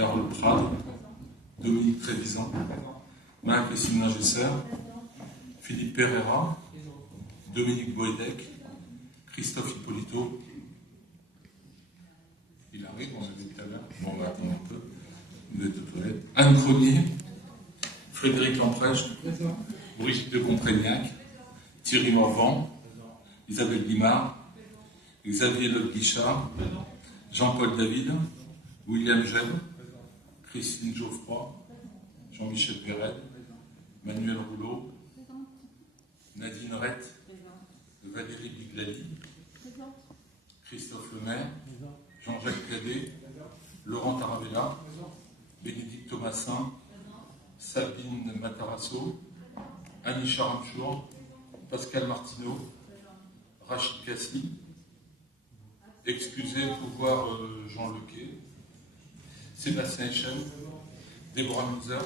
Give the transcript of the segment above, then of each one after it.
Carole Prade, Dominique Trévisan, Marie-Christine Lingesser, Philippe Pereira, Dominique Boedec, Christophe Hippolito. Il arrive, on l'a dit tout à l'heure. Bon, on va attendre un peu. Vous êtes aux toilettes. Anne Cronier, Frédéric Lamprèche, Brigitte de Comprégnac, Thierry Morvan, Isabelle Guimard, Xavier Lotte-Guichard, Jean-Paul David, William Gève, Christine Geoffroy, Jean-Michel Perret, Manuel Rouleau, Nadine Rett, Valérie Biglali, Christophe Lemaire, Jean-Jacques Cadet, Laurent Taravella, Bénédicte Thomasin, Sabine Matarasso, Annie Charamchour, Pascal Martineau, Rachid Kassi, excusez pour voir Jean Lequet, Sébastien Echel, Déborah Munzer,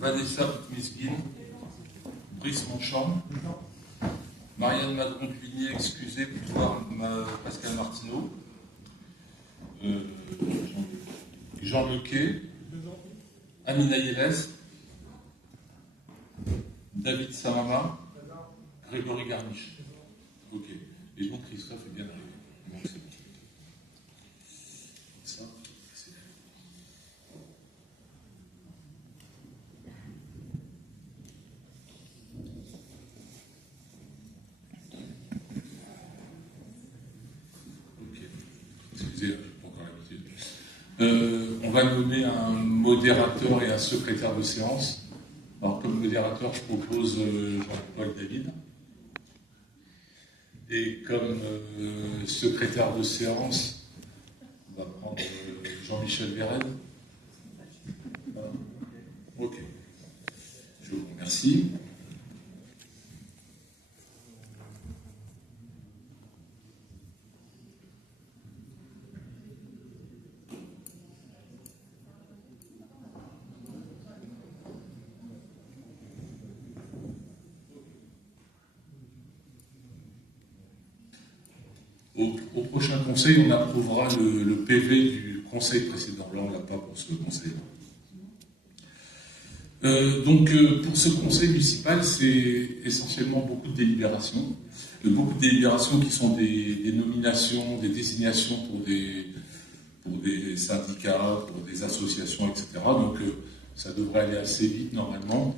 Vanessa Misguin, Brice Monchamp, Marianne Madron-Cuigné, excusez pour voir Pascal Martineau, Jean Lequet, Amina Yeles, David Samama, Grégory Garniche. Ok. Et je montre que Christophe est bien arrivé. Donc c'est bon. Ça, c'est fait. Ok. Excusez, je n'ai pas encore l'habitude. On va nommer un modérateur et un secrétaire de séance. Alors, comme modérateur, je propose Jean-Paul David. Et comme secrétaire de séance, on va prendre Jean-Michel Vérède. Voilà. Ok. Je vous remercie. Au prochain conseil, on approuvera le PV du conseil précédent. Là, on ne l'a pas pour ce conseil. Donc, pour ce conseil municipal, c'est essentiellement beaucoup de délibérations. Beaucoup de délibérations qui sont des nominations, des désignations pour des syndicats, pour des associations, etc. Donc, ça devrait aller assez vite, normalement.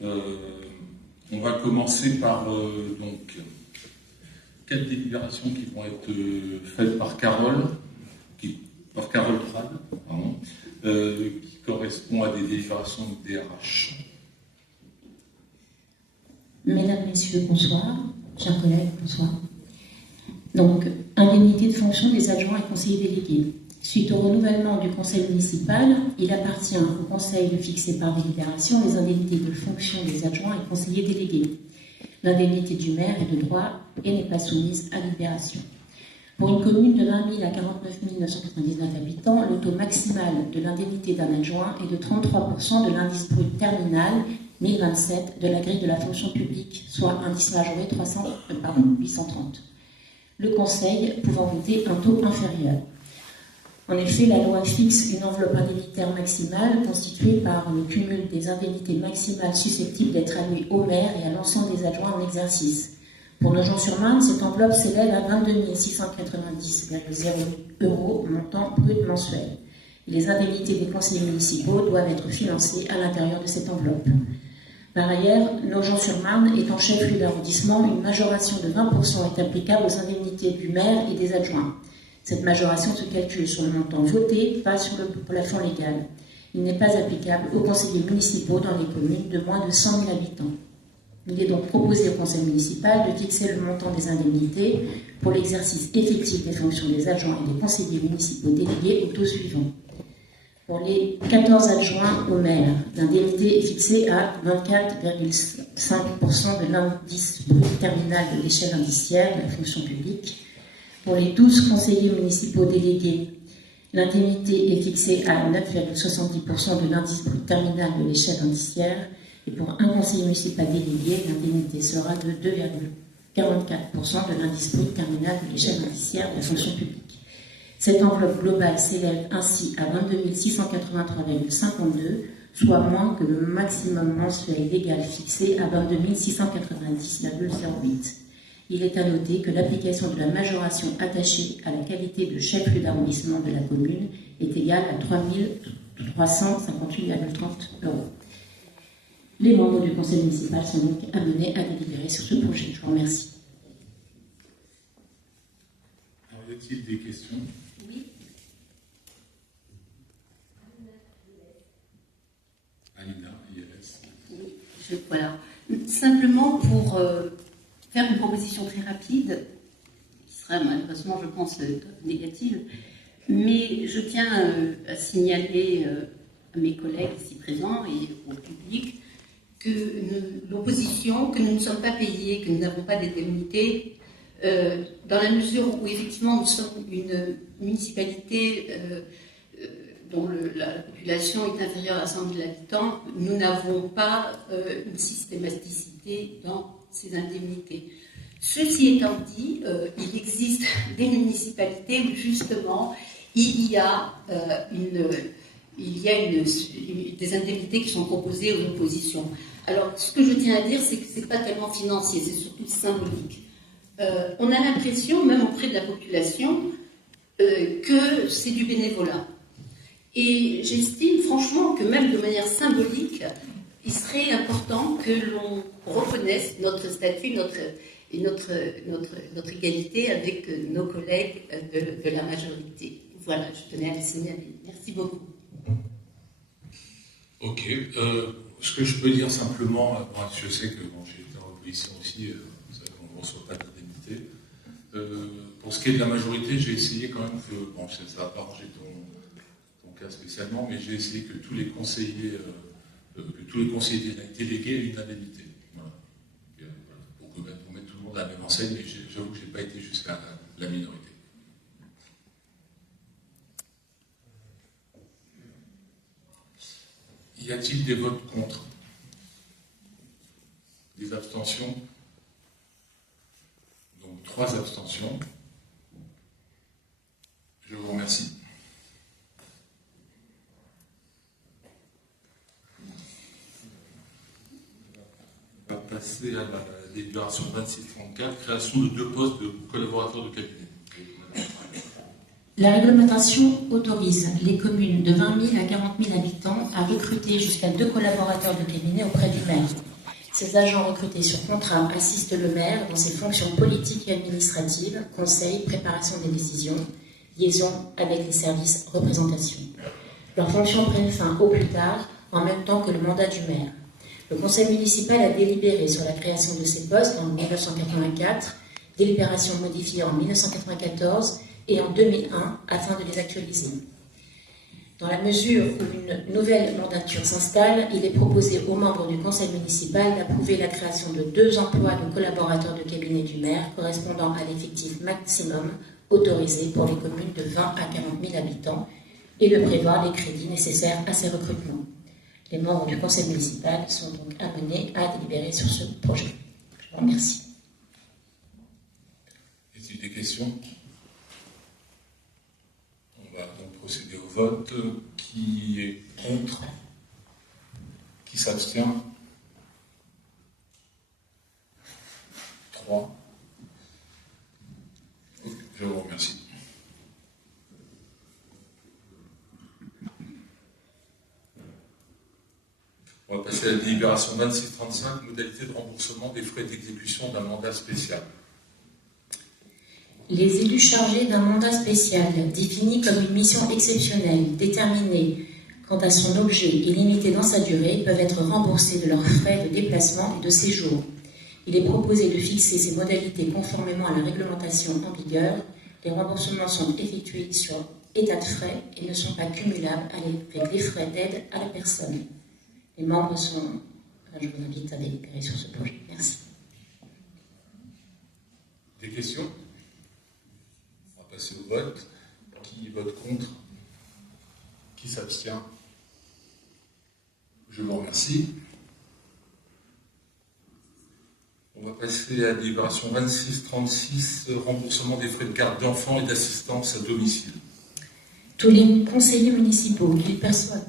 On va commencer par... quatre délibérations qui vont être faites par Carole Prade, qui correspond à des délibérations de DRH. Mesdames, Messieurs, bonsoir. Chers collègues, bonsoir. Donc, indemnité de fonction des adjoints et conseillers délégués. Suite au renouvellement du conseil municipal, il appartient au conseil de fixer par délibération les indemnités de fonction des adjoints et conseillers délégués. L'indemnité du maire est de droit et n'est pas soumise à libération. Pour une commune de 20 000 à 49 999 habitants, le taux maximal de l'indemnité d'un adjoint est de 33% de l'indice brut terminal 1027 de la grille de la fonction publique, soit indice majoré 830. Le Conseil pouvant voter un taux inférieur. En effet, la loi fixe une enveloppe indemnitaire maximale constituée par le cumul des indemnités maximales susceptibles d'être allouées au maire et à l'ensemble des adjoints en exercice. Pour Nogent-sur-Marne, cette enveloppe s'élève à 22 690,0 € montant brut mensuel. Et les indemnités des conseillers municipaux doivent être financées à l'intérieur de cette enveloppe. Par ailleurs, Nogent-sur-Marne étant chef-lieu d'arrondissement, une majoration de 20% est applicable aux indemnités du maire et des adjoints. Cette majoration se calcule sur le montant voté, pas sur le plafond légal. Il n'est pas applicable aux conseillers municipaux dans les communes de moins de 100 000 habitants. Il est donc proposé au conseil municipal de fixer le montant des indemnités pour l'exercice effectif des fonctions des adjoints et des conseillers municipaux délégués au taux suivant. Pour les 14 adjoints au maire, l'indemnité est fixée à 24,5% de l'indice brut terminal de l'échelle indiciaire de la fonction publique. Pour les 12 conseillers municipaux délégués, l'indemnité est fixée à 9,70% de l'indice brut terminal de l'échelle indiciaire. Et pour un conseiller municipal délégué, l'indemnité sera de 2,44% de l'indice brut terminal de l'échelle indiciaire de la fonction publique. Cette enveloppe globale s'élève ainsi à 22 683,52, soit moins que le maximum mensuel légal fixé à 22 690,08. Il est à noter que l'application de la majoration attachée à la qualité de chef-lieu d'arrondissement de la commune est égale à 3 358,30 €. Les membres du conseil municipal sont donc amenés à délibérer sur ce projet. Je vous remercie. Alors, y a-t-il des questions? Oui. Alina, ILS. Oui, voilà. Simplement pour faire une proposition très rapide, qui sera malheureusement, je pense, négative, mais je tiens à signaler à mes collègues ici présents et au public que l'opposition, que nous ne sommes pas payés, que nous n'avons pas d'indemnité, dans la mesure où effectivement nous sommes une municipalité dont la population est inférieure à 100 000 habitants, nous n'avons pas une systématicité dans ces indemnités. Ceci étant dit, il existe des municipalités où justement il y a des indemnités qui sont proposées aux oppositions. Alors, ce que je tiens à dire, c'est que ce n'est pas tellement financier, c'est surtout symbolique. On a l'impression, même auprès de la population, que c'est du bénévolat. Et j'estime franchement que même de manière symbolique, il serait important que l'on reconnaisse notre statut et notre égalité avec nos collègues de la majorité. Voilà, je tenais à le signaler. Merci beaucoup. Ok. Ce que je peux dire simplement, moi, je sais que j'ai été en opposition aussi, vous savez qu'on ne reçoit pas d'indemnité. Pour ce qui est de la majorité, j'ai essayé quand même que, bon, ça va pas arranger ton cas spécialement, mais j'ai essayé que tous les conseillers délégués aient une indemnité. Voilà. Pour mettre tout le monde à la même enseigne, mais j'avoue que je n'ai pas été jusqu'à la minorité. Y a-t-il des votes contre? Des abstentions? Donc 3 abstentions. Je vous remercie. On va passer à la délibération 2634, création de 2 postes de collaborateurs de cabinet. La réglementation autorise les communes de 20 000 à 40 000 habitants à recruter jusqu'à 2 collaborateurs de cabinet auprès du maire. Ces agents recrutés sur contrat assistent le maire dans ses fonctions politiques et administratives, conseil, préparation des décisions, liaison avec les services représentation. Leurs fonctions prennent fin au plus tard, en même temps que le mandat du maire. Le conseil municipal a délibéré sur la création de ces postes en 1984, délibération modifiée en 1994 et en 2001 afin de les actualiser. Dans la mesure où une nouvelle mandature s'installe, il est proposé aux membres du conseil municipal d'approuver la création de 2 emplois de collaborateurs de cabinet du maire correspondant à l'effectif maximum autorisé pour les communes de 20 à 40 000 habitants et de prévoir les crédits nécessaires à ces recrutements. Les membres du conseil municipal sont donc amenés à délibérer sur ce projet. Je vous remercie. Y a-t-il des questions? On va donc procéder au vote. Qui est contre? Qui s'abstient? 3. Je vous remercie. On va passer à la délibération 2635, modalité de remboursement des frais d'exécution d'un mandat spécial. Les élus chargés d'un mandat spécial, défini comme une mission exceptionnelle, déterminée quant à son objet et limitée dans sa durée, peuvent être remboursés de leurs frais de déplacement et de séjour. Il est proposé de fixer ces modalités conformément à la réglementation en vigueur. Les remboursements sont effectués sur état de frais et ne sont pas cumulables avec les frais d'aide à la personne. Les membres sont... je vous invite à délibérer sur ce projet. Merci. Des questions? On va passer au vote. Qui vote contre? Qui s'abstient? Je vous remercie. On va passer à la délibération 2636, remboursement des frais de garde d'enfants et d'assistance à domicile. tous les conseillers municipaux, qu'ils perçoivent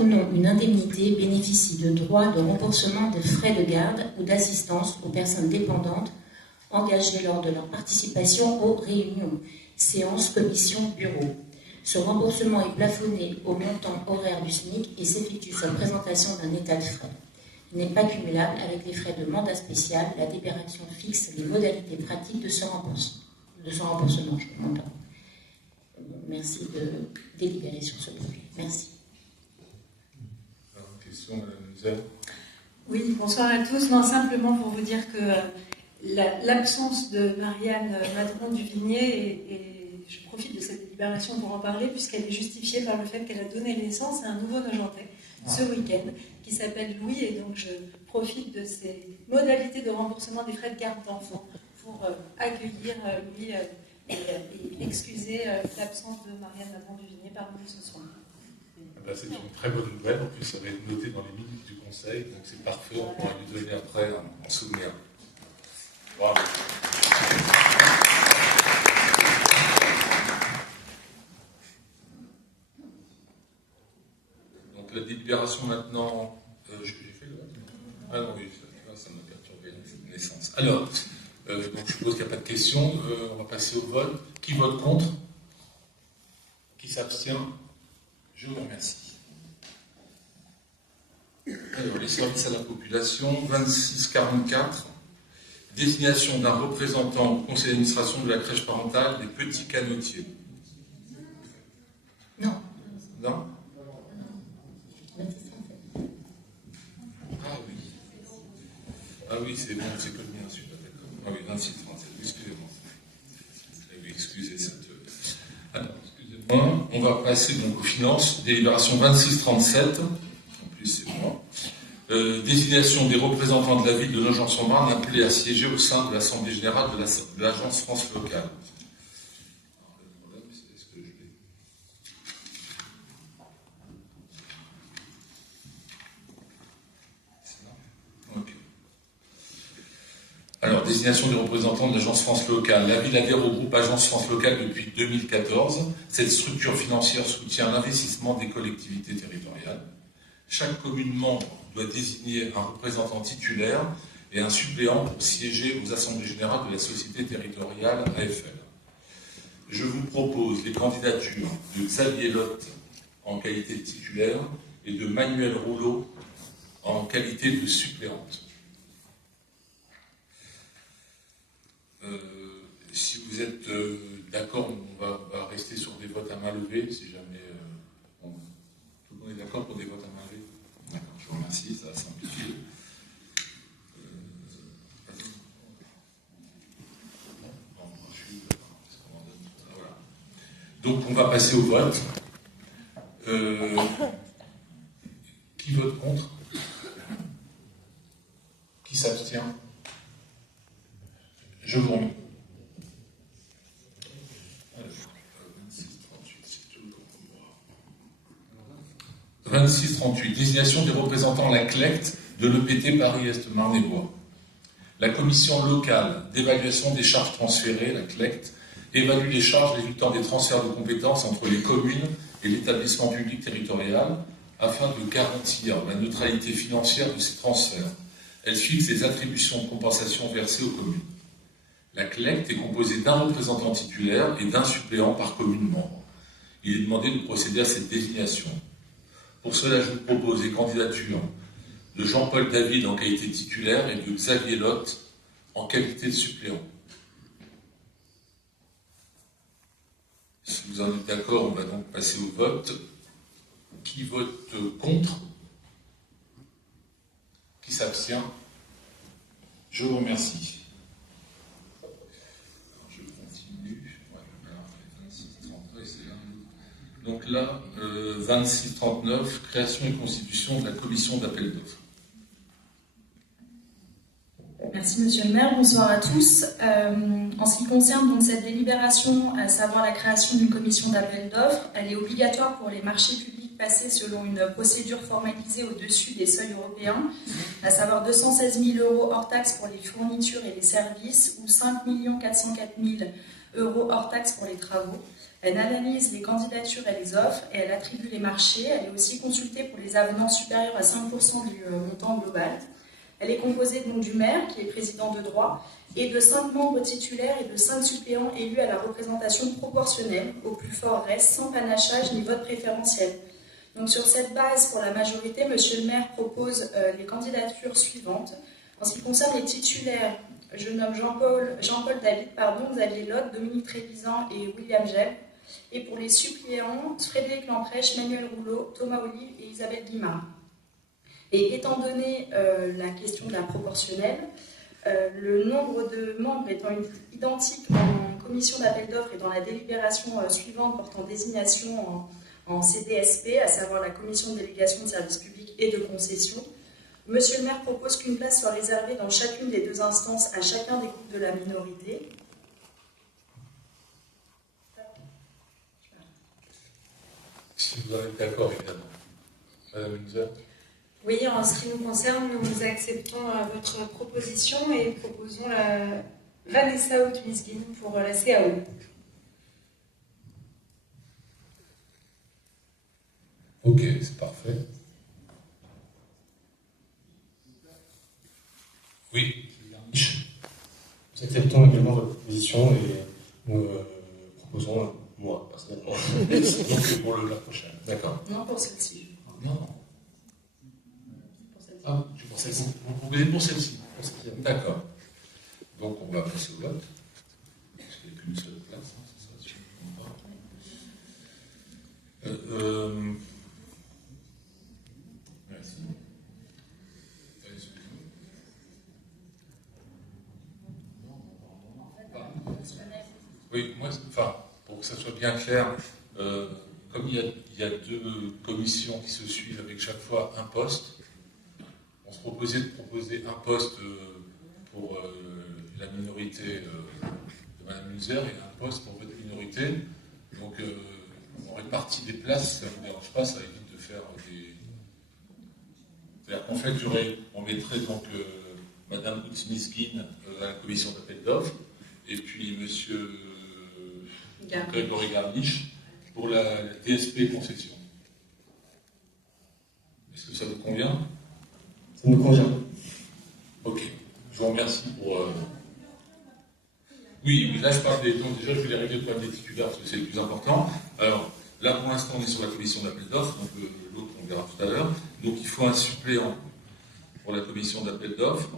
ou non une indemnité, bénéficient de droits de remboursement des frais de garde ou d'assistance aux personnes dépendantes engagées lors de leur participation aux réunions, séances, commissions, bureaux. Ce remboursement est plafonné au montant horaire du SMIC et s'effectue sur présentation d'un état de frais. Il n'est pas cumulable avec les frais de mandat spécial. La délibération fixe les modalités pratiques de ce remboursement. Je m'entends. Merci de délibérer sur ce projet. Merci. Question, Madame Musel. Oui, bonsoir à tous. Non, simplement pour vous dire que l'absence de Marianne Madron-Duvigné, et je profite de cette délibération pour en parler, puisqu'elle est justifiée par le fait qu'elle a donné naissance à un nouveau nojentais ce week-end, qui s'appelle Louis, et donc je profite de ces modalités de remboursement des frais de garde d'enfants pour accueillir Louis et excuser l'absence de Marianne Madron-Duvigné parmi nous ce soir. C'est une très bonne nouvelle, en plus ça va être noté dans les minutes du conseil, donc c'est parfait, on pourra lui donner après en souvenir. Bravo. Donc la délibération maintenant, j'ai fait le vote. Ah non, oui, ça m'a perturbé la naissance. Alors, donc je suppose qu'il n'y a pas de questions, on va passer au vote. Qui vote contre? Qui s'abstient? Je vous remercie. Alors, les services à la population, 2644, désignation d'un représentant au conseil d'administration de la crèche parentale des Petits Canotiers. Non. Non? Ah oui. Ah oui, c'est bon, c'est comme bien celui-là, d'accord. Ah oui, 2637, excusez-moi. Oui, excusez cette... Alors, excusez-moi, on va passer donc aux finances. Délibération 2637. En plus, c'est moi. Désignation des représentants de la ville de Nogent-sur-Marne appelés à siéger au sein de l'Assemblée générale de l'Agence France locale. Est-ce que je l'ai? C'est là? Ok. Alors, désignation des représentants de l'Agence France locale. La ville adhère au groupe Agence France locale depuis 2014. Cette structure financière soutient l'investissement des collectivités territoriales. Chaque commune membre doit désigner un représentant titulaire et un suppléant pour siéger aux assemblées générales de la société territoriale AFL. Je vous propose les candidatures de Xavier Lotte en qualité de titulaire et de Manuel Rouleau en qualité de suppléante. Si vous êtes d'accord, on va rester sur des votes à main levée, si jamais tout le monde est d'accord pour des votes à main levée. D'accord, je vous remercie, ça va simplifier. Voilà. Donc on va passer au vote. Qui vote contre? Qui s'abstient? Je vous remercie. 26-38, désignation des représentants la CLECT de l'EPT Paris-Est-Marne-et-Bois. La commission locale d'évaluation des charges transférées, la CLECT, évalue les charges résultant des transferts de compétences entre les communes et l'établissement public territorial afin de garantir la neutralité financière de ces transferts. Elle fixe les attributions de compensation versées aux communes. La CLECT est composée d'un représentant titulaire et d'un suppléant par commune membre. Il est demandé de procéder à cette désignation. Pour cela, je vous propose les candidatures de Jean-Paul David en qualité de titulaire et de Xavier Lotte en qualité de suppléant. Si vous en êtes d'accord, on va donc passer au vote. Qui vote contre? Qui s'abstient? Je vous remercie. Je continue. Donc là, 26-39, création et constitution de la commission d'appel d'offres. Merci Monsieur le maire, bonsoir à tous. En ce qui concerne donc cette délibération, à savoir la création d'une commission d'appel d'offres, elle est obligatoire pour les marchés publics passés selon une procédure formalisée au-dessus des seuils européens, à savoir 216 000 € hors taxes pour les fournitures et les services ou 5 404 000 € hors taxe pour les travaux. Elle analyse les candidatures et les offres et elle attribue les marchés. Elle est aussi consultée pour les avenants supérieurs à 5% du montant global. Elle est composée donc du maire, qui est président de droit, et de 5 membres titulaires et de 5 suppléants élus à la représentation proportionnelle. Au plus fort reste, sans panachage ni vote préférentiel. Donc sur cette base, pour la majorité, Monsieur le maire propose les candidatures suivantes. En ce qui concerne les titulaires, je nomme Jean-Paul David, Xavier Lotte, Dominique Trévisan et William Gell. Et pour les suppléants, Frédéric Lamprèche, Manuel Rouleau, Thomas Olive et Isabelle Guimard. Et étant donné la question de la proportionnelle, le nombre de membres étant identique en commission d'appel d'offres et dans la délibération suivante portant désignation en CDSP, à savoir la commission de délégation de services publics et de concession, Monsieur le maire propose qu'une place soit réservée dans chacune des 2 instances à chacun des groupes de la minorité. Si vous en êtes d'accord, évidemment. Madame Munzer. Oui, en ce qui nous concerne, nous acceptons votre proposition et proposons la Vanessa Outmiskin pour la CAO. Ok, c'est parfait. Oui, Nous acceptons également votre proposition et nous proposons, moi personnellement, donc pour la prochaine. d'accord. Non, pour celle-ci. Non. Pour celle-ci. Ah, pour celle-ci. Vous proposez pour celle-ci. D'accord. Donc on va passer au vote. Parce qu'il n'y a qu'une seule place, hein, c'est ça, si je ne me trompe pas. Merci. Oui, moi, enfin, pour que ça soit bien clair, comme il y a 2 commissions qui se suivent avec chaque fois un poste, on se proposait de proposer un poste pour la minorité de Mme Munzer et un poste pour votre minorité. Donc, on répartit des places, ça ne vous dérange pas, ça évite de faire des... C'est-à-dire qu'en fait, on mettrait donc Mme Outmiskin à la commission d'appel d'offres, et puis M. Grégory Garniche pour la DSP concession. Est-ce que ça vous convient? Ça nous convient. Ok. Je vous remercie pour... Oui, mais là je parle des... Donc déjà je vais les régler le problème des titulaires parce que c'est le plus important. Alors, là pour l'instant on est sur la commission d'appel d'offres, donc l'autre on verra tout à l'heure. Donc il faut un suppléant pour la commission d'appel d'offres.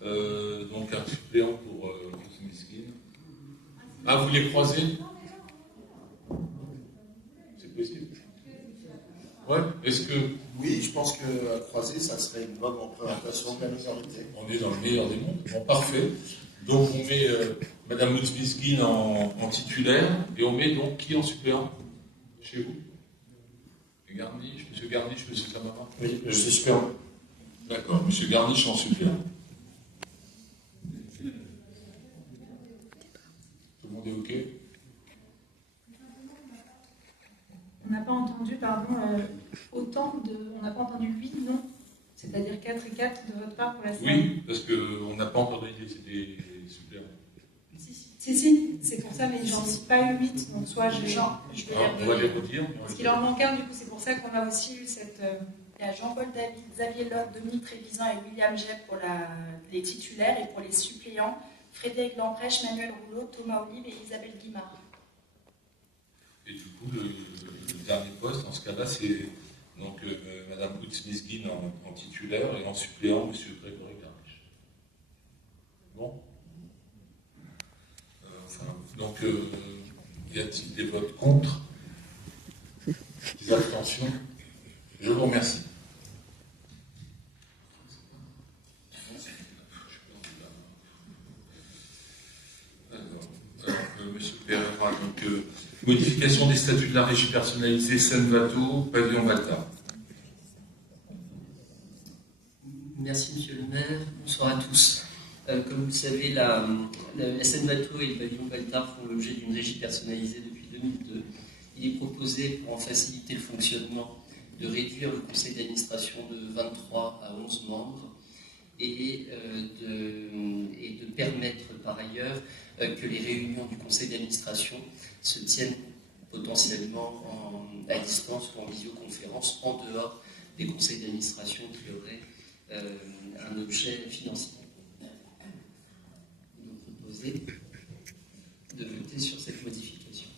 Donc un suppléant pour Miskin. Ah, vous les croisez? C'est possible. Ouais, est-ce que... Oui, je pense que croiser, ça serait une bonne représentation de la minorité. On est dans le meilleur des mondes. Bon, parfait. Donc on met Mme Outmiskin en titulaire et on met donc qui en suppléant chez vous? Garniche, M. Garniche, M. Samama? Oui, je suis suppléant. D'accord, M. Garniche en suppléant. Tout le monde est OK? On n'a pas entendu, pardon, on n'a pas entendu 8 non, c'est-à-dire 4 et 4 de votre part pour la CAO. Oui, parce qu'on n'a pas entendu des suppléants. Si, c'est pour ça, mais j'en ai pas eu 8, donc soit je vais On va les redire. Parce qu'il en manque un, du coup, c'est pour ça qu'on a aussi eu cette... Il y a Jean-Paul David, Xavier Lotte, Dominique Trévisan et William Gell pour les titulaires et pour les suppléants, Frédéric Lamprèche, Manuel Rouleau, Thomas Olive et Isabelle Guimard. Et du coup, le dernier poste, en ce cas-là, c'est donc Mme Outmiskin en titulaire et en suppléant M. Grégory Garniche. Bon. Donc, y a-t-il des votes contre? Des abstentions? Je vous remercie. Monsieur Pereira, donc modification des statuts de la régie personnalisée Seine-Vato, pavillon Baltard. Merci Monsieur le maire, bonsoir à tous. Comme vous le savez, la Seine-Vato et le pavillon Baltard font l'objet d'une régie personnalisée depuis 2002. Il est proposé, pour en faciliter le fonctionnement, de réduire le conseil d'administration de 23 à 11 membres et de permettre par ailleurs que les réunions du conseil d'administration se tiennent potentiellement à distance ou en visioconférence en dehors des conseils d'administration qui auraient un objet financier. Il est proposé de voter sur cette modification.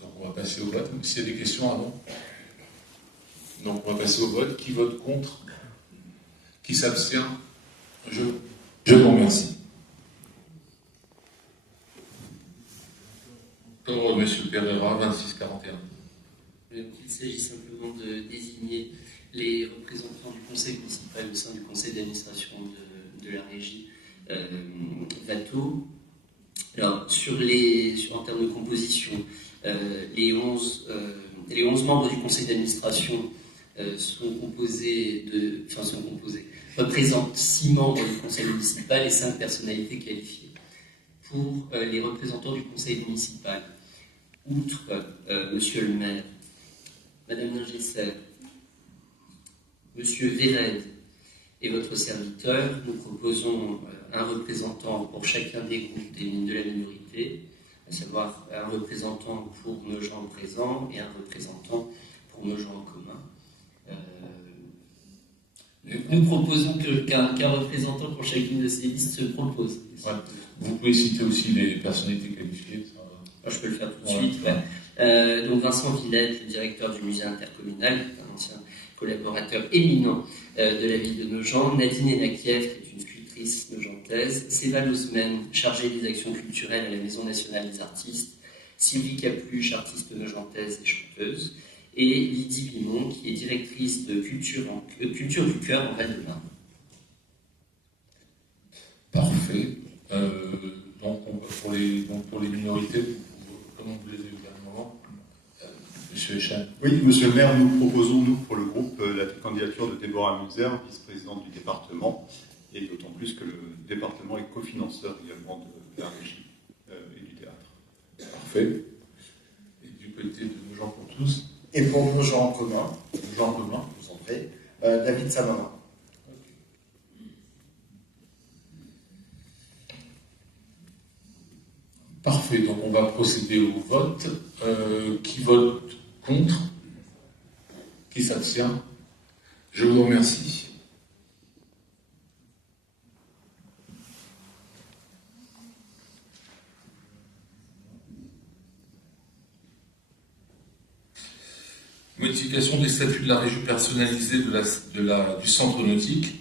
Donc on va passer au vote. S'il y a des questions avant. Donc on va passer au vote. Qui vote contre? Qui s'abstient? Je vous remercie. Pour M. Pereira, 2641. Il s'agit simplement de désigner les représentants du conseil municipal au sein du conseil d'administration de la régie Vato. Alors, en termes de composition, les 11 membres du conseil d'administration représentent 6 membres du conseil municipal et 5 personnalités qualifiées. Pour les représentants du conseil municipal, outre Monsieur le maire, Madame Ningesser, Monsieur Véred et votre serviteur, nous proposons un représentant pour chacun des groupes de la minorité, à savoir un représentant pour nos gens présents et un représentant pour nos gens en commun. Nous proposons qu'un représentant pour chacune de ces listes se propose. Ouais. Vous pouvez citer aussi les personnalités qualifiées. Je peux le faire tout de suite. Ouais. Donc Vincent Villette, le directeur du musée intercommunal, un ancien collaborateur éminent de la ville de Nogent. Nadine Enakiev, qui est une sculptrice nogentaise. Séval Osman, chargée des actions culturelles à la Maison nationale des artistes. Sylvie Capluche, artiste nogentaise et chanteuse. Et Lydie Vimon, qui est directrice de culture du cœur en Val-de-Marne. Parfait. Donc pour les minorités, comment vous les avez vu à un moment Monsieur Echan. Oui, monsieur le maire, nous proposons, pour le groupe, la candidature de Déborah Muser, vice-présidente du département, et d'autant plus que le département est cofinanceur également de la régie et du théâtre. Parfait. Et du côté de nos gens pour tous. Et pour nos gens en commun, Nos gens en commun. je vous en prie, David Samama. Parfait, donc on va procéder au vote. Qui vote contre? Qui s'abstient? Je vous remercie. Modification des statuts de la régie personnalisée du centre nautique.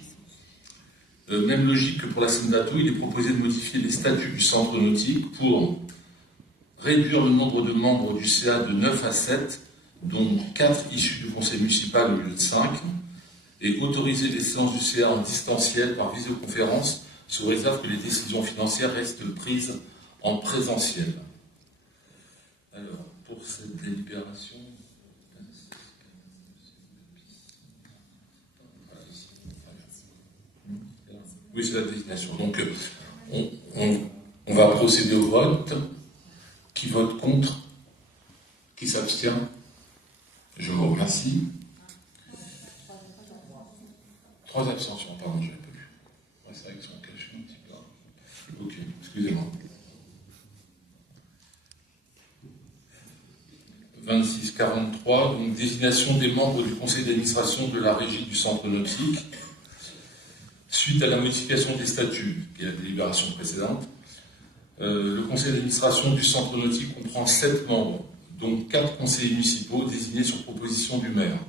Même logique que pour la Vato, il est proposé de modifier les statuts du centre nautique pour réduire le nombre de membres du CA de 9 à 7, dont 4 issus du conseil municipal au lieu de 5, et autoriser les séances du CA en distanciel par visioconférence, sous réserve que les décisions financières restent prises en présentiel. Alors, pour cette délibération... Oui, c'est la désignation. Donc, on va procéder au vote. Qui vote contre? Qui s'abstient? Je vous remercie. 3 abstentions, pardon, je n'avais pas vu. Ouais, c'est vrai qu'ils sont cachés un petit peu. Ok, excusez-moi. 26-43, donc désignation des membres du conseil d'administration de la régie du centre nautique. Suite à la modification des statuts, qui est la délibération précédente, le conseil d'administration du centre nautique comprend 7 membres, dont 4 conseillers municipaux désignés sur proposition du maire.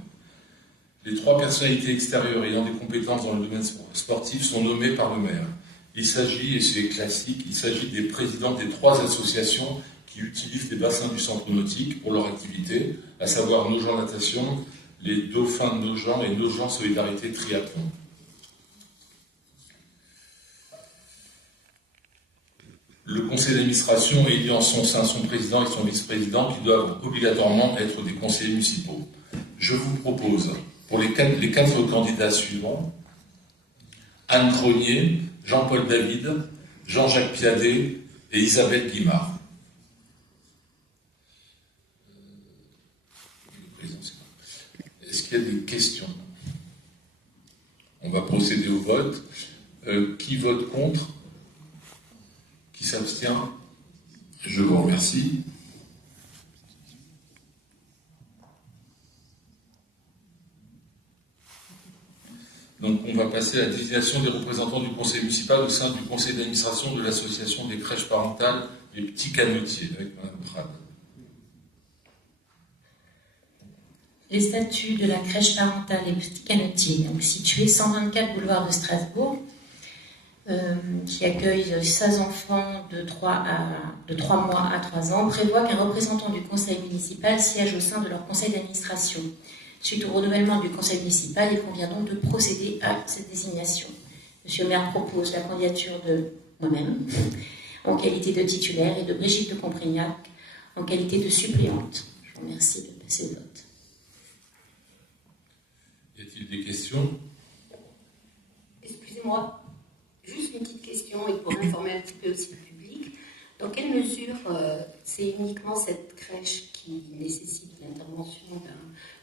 Les 3 personnalités extérieures ayant des compétences dans le domaine sportif sont nommées par le maire. Il s'agit, et c'est classique, il s'agit des présidents des 3 associations qui utilisent les bassins du centre nautique pour leur activité, à savoir Nogent Natation, les Dauphins de Nogent et Nogent Solidarité Triathlon. Le conseil d'administration élit en son sein son président et son vice-président qui doivent obligatoirement être des conseillers municipaux. Je vous propose, pour les 4 candidats suivants, Anne Cronier, Jean-Paul David, Jean-Jacques Piadet et Isabelle Guimard. Est-ce qu'il y a des questions? On va procéder au vote. Qui vote contre? Qui s'abstient? Je vous remercie. Donc on va passer à la désignation des représentants du conseil municipal au sein du conseil d'administration de l'association des crèches parentales Les Petits Canotiers, avec Mme Prade. Les statuts de la crèche parentale Les Petits Canotiers, donc située 124 boulevard de Strasbourg, qui accueille 16 enfants de 3 mois à 3 ans, prévoit qu'un représentant du conseil municipal siège au sein de leur conseil d'administration. Suite au renouvellement du conseil municipal, il convient donc de procéder à cette désignation. Monsieur le maire propose la candidature de moi-même, en qualité de titulaire, et de Brigitte de Comprignac, en qualité de suppléante. Je vous remercie de passer au vote. Y a-t-il des questions? Excusez-moi, juste une petite question, et pour informer un petit peu aussi le public. Dans quelle mesure c'est uniquement cette crèche qui nécessite l'intervention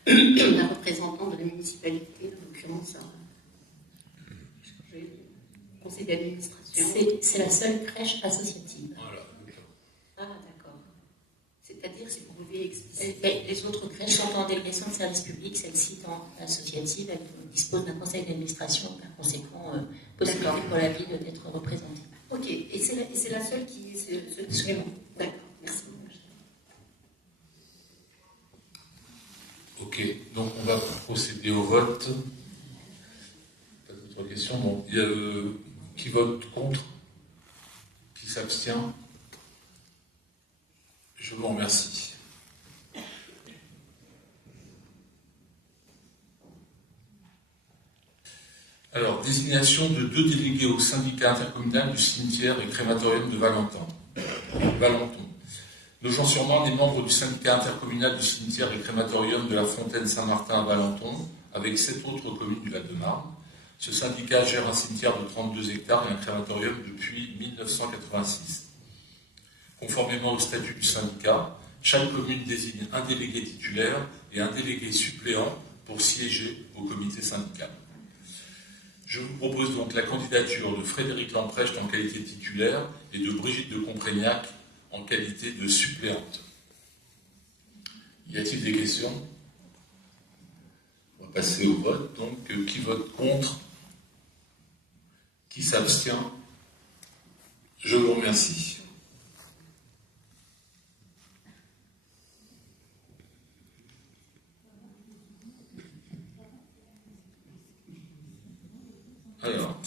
d'un représentant de la municipalité, en l'occurrence le conseil d'administration? C'est la seule crèche associative. Voilà. Ah, d'accord. C'est-à-dire, c'est pour lever expliciter. Les autres crèches sont en délégation de service public, celle-ci étant associative, elle dispose d'un conseil d'administration, par conséquent, possibilité pour la ville d'être représentée. Ok, et c'est la seule qui est... Absolument. D'accord, merci. Ok, donc on va procéder au vote. Pas d'autres questions? Bon, il y a qui vote contre? Qui s'abstient? Je vous remercie. Alors, désignation de 2 délégués au syndicat intercommunal du cimetière et crématorium de Valenton. Nogent-sur-Marne est membre du syndicat intercommunal du cimetière et crématorium de la Fontaine-Saint-Martin à Valenton, avec 7 autres communes du Val-de-Marne. Ce syndicat gère un cimetière de 32 hectares et un crématorium depuis 1986. Conformément au statut du syndicat, chaque commune désigne un délégué titulaire et un délégué suppléant pour siéger au comité syndical. Je vous propose donc la candidature de Frédéric Lamprecht en qualité titulaire et de Brigitte de Comprignac en qualité de suppléante. Y a-t-il des questions? On va passer au vote. Donc, qui vote contre? Qui s'abstient? Je vous remercie. Alors,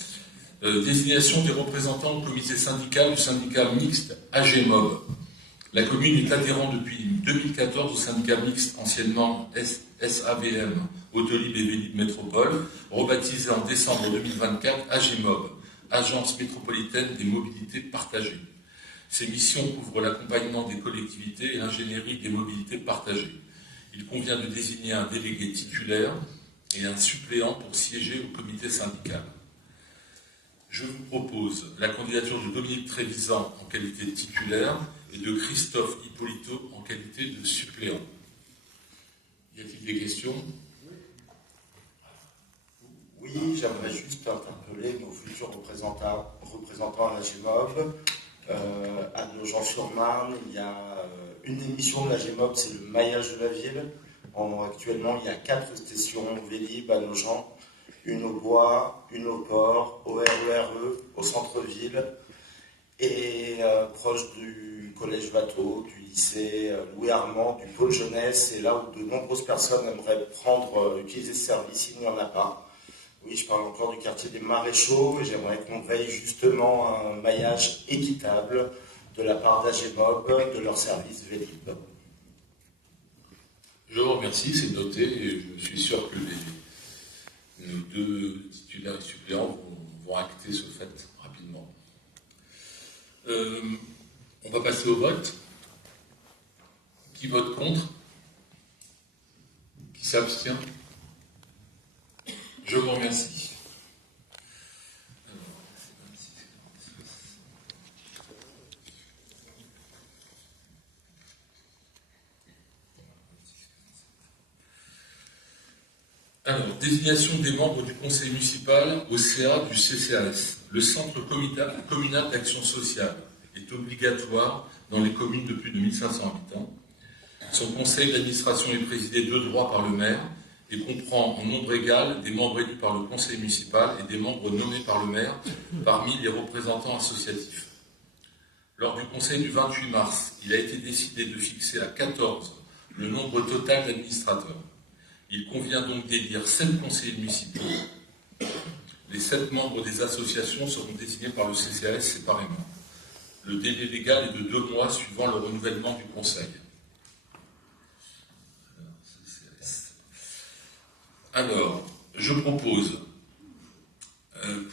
désignation des représentants au comité syndical du syndicat mixte AGMOB. La commune est adhérente depuis 2014 au syndicat mixte anciennement SAVM, Autolib et Vélib Métropole, rebaptisé en décembre 2024 AGMOB, Agence métropolitaine des mobilités partagées. Ses missions couvrent l'accompagnement des collectivités et l'ingénierie des mobilités partagées. Il convient de désigner un délégué titulaire et un suppléant pour siéger au comité syndical. Je vous propose la candidature de Dominique Trévisan en qualité de titulaire et de Christophe Hippolito en qualité de suppléant. Y a-t-il des questions? Oui, j'aimerais juste interpeller nos futurs représentants à la GEMOB. À Nogent-sur-Marne, il y a une émission de la GEMOB, c'est le maillage de la ville. Actuellement, il y a 4 stations Vélib à Nogent, une au Bois, une au Port, au RERE, au centre-ville, et proche du collège Watteau, du lycée Louis Armand, du pôle jeunesse, et là où de nombreuses personnes aimeraient utiliser ce service, il n'y en a pas. Oui, je parle encore du quartier des Maréchaux, et j'aimerais qu'on veille justement à un maillage équitable de la part d'AGMOB, de leur service Vélib. Je vous remercie, c'est noté, et je suis sûr que nos 2 titulaires et suppléants vont acter ce fait rapidement. On va passer au vote. Qui vote contre? Qui s'abstient? Je vous remercie. Alors, désignation des membres du conseil municipal au CA du CCAS. Le centre communal d'action sociale est obligatoire dans les communes de plus de 1500 habitants. Son conseil d'administration est présidé de droit par le maire et comprend en nombre égal des membres élus par le conseil municipal et des membres nommés par le maire parmi les représentants associatifs. Lors du conseil du 28 mars, il a été décidé de fixer à 14 le nombre total d'administrateurs. Il convient donc d'élire 7 conseillers municipaux. Les 7 membres des associations seront désignés par le CCAS séparément. Le délai légal est de 2 mois suivant le renouvellement du conseil. Alors, je propose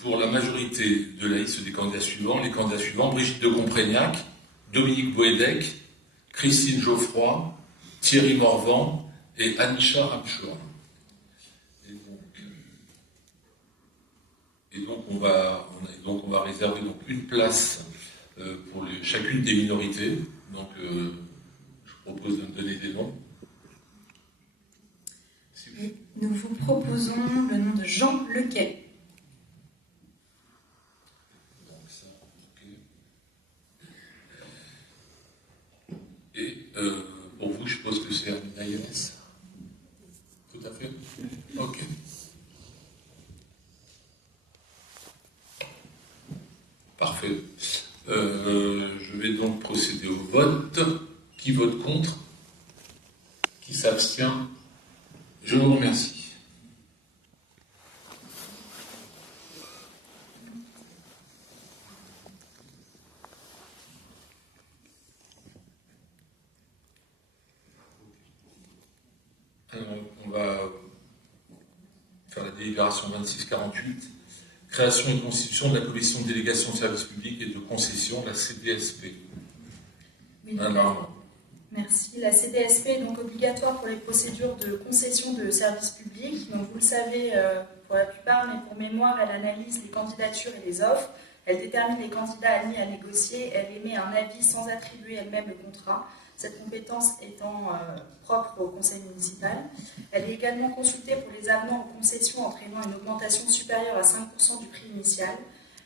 pour la majorité de la liste des candidats suivants, les candidats suivants, Brigitte de Comprégnac, Dominique Boédek, Christine Geoffroy, Thierry Morvan et Anisha Ramchour. Et donc on va réserver donc une place pour chacune des minorités. Donc je propose de me donner des noms. Nous vous proposons le nom de Jean Lequet. Donc ça, ok. Et pour vous, je suppose que c'est Amina Yanes. Tout à fait. Ok. Parfait. Je vais donc procéder au vote. Qui vote contre? Qui s'abstient? Je vous remercie. Alors, on va faire la délibération 2648. Création et constitution de la commission de délégation de services publics et de concession, la CDSP. Oui. Alors, Merci. La CDSP est donc obligatoire pour les procédures de concession de services publics. Donc, vous le savez pour la plupart, mais pour mémoire, elle analyse les candidatures et les offres. Elle détermine les candidats admis à négocier. Elle émet un avis sans attribuer elle-même le contrat. Cette compétence étant propre au conseil municipal. Elle est également consultée pour les avenants aux concessions entraînant une augmentation supérieure à 5% du prix initial.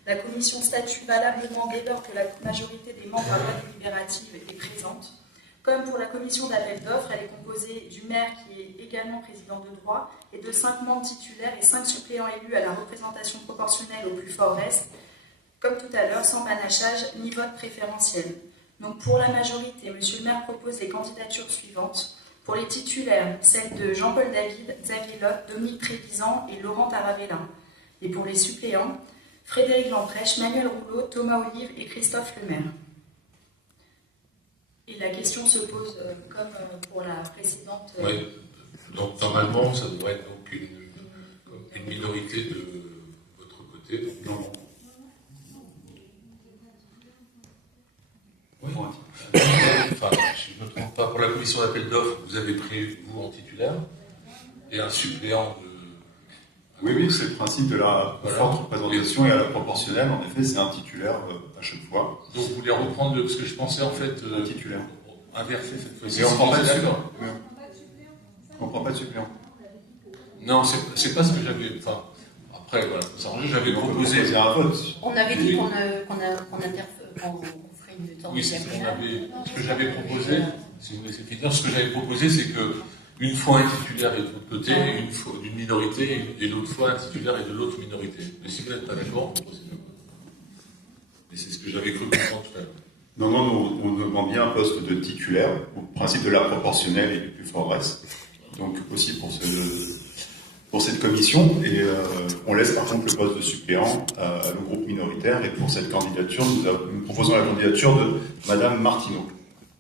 La commission statue valablement dès lors que la majorité des membres à voix délibérative est présente. Comme pour la commission d'appel d'offres, elle est composée du maire qui est également président de droit et de 5 membres titulaires et 5 suppléants élus à la représentation proportionnelle au plus fort reste, comme tout à l'heure, sans panachage ni vote préférentiel. Donc pour la majorité, monsieur le maire propose les candidatures suivantes. Pour les titulaires, celles de Jean-Paul David, Xavier Lotte, Dominique Trévisan et Laurent Taravella. Et pour les suppléants, Frédéric Lamprèche, Manuel Rouleau, Thomas Olive et Christophe Lemaire. Et la question se pose comme pour la précédente. oui. Donc normalement, ça devrait être donc une minorité de votre côté. Donc, non. Oui. Enfin, si je ne me trompe pas, pour la commission d'appel d'offres, vous avez pris vous en titulaire et un suppléant de. Oui, c'est le principe de la forte représentation et à la proportionnelle. En effet, c'est un titulaire à chaque fois. Donc vous voulez reprendre ce que je pensais en fait. Un titulair. Inverser cette fois-ci. Mais on ne prend pas de suppléant. suppléant. On ne prend pas de suppléant. Non, c'est pas ce que j'avais. Enfin, après, voilà, j'avais proposé. un vote. On avait dit qu'on ferait une temps Oui, de c'est dialogue. ce que j'avais proposé. Si vous laissez finir, ce que j'avais proposé, c'est que une fois un titulaire est de l'autre côté, une fois d'une minorité, et l'autre fois un titulaire est de l'autre minorité. Mais si vous n'êtes pas d'accord, on procède. Et c'est ce que j'avais cru comprendre tout à l'heure. Non, on demande bien un poste de titulaire, au principe de la proportionnelle et du plus fort reste. Donc aussi pour cette commission, et on laisse par contre le poste de suppléant à nos groupes minoritaires, et pour cette candidature, nous proposons la candidature de Madame Martineau.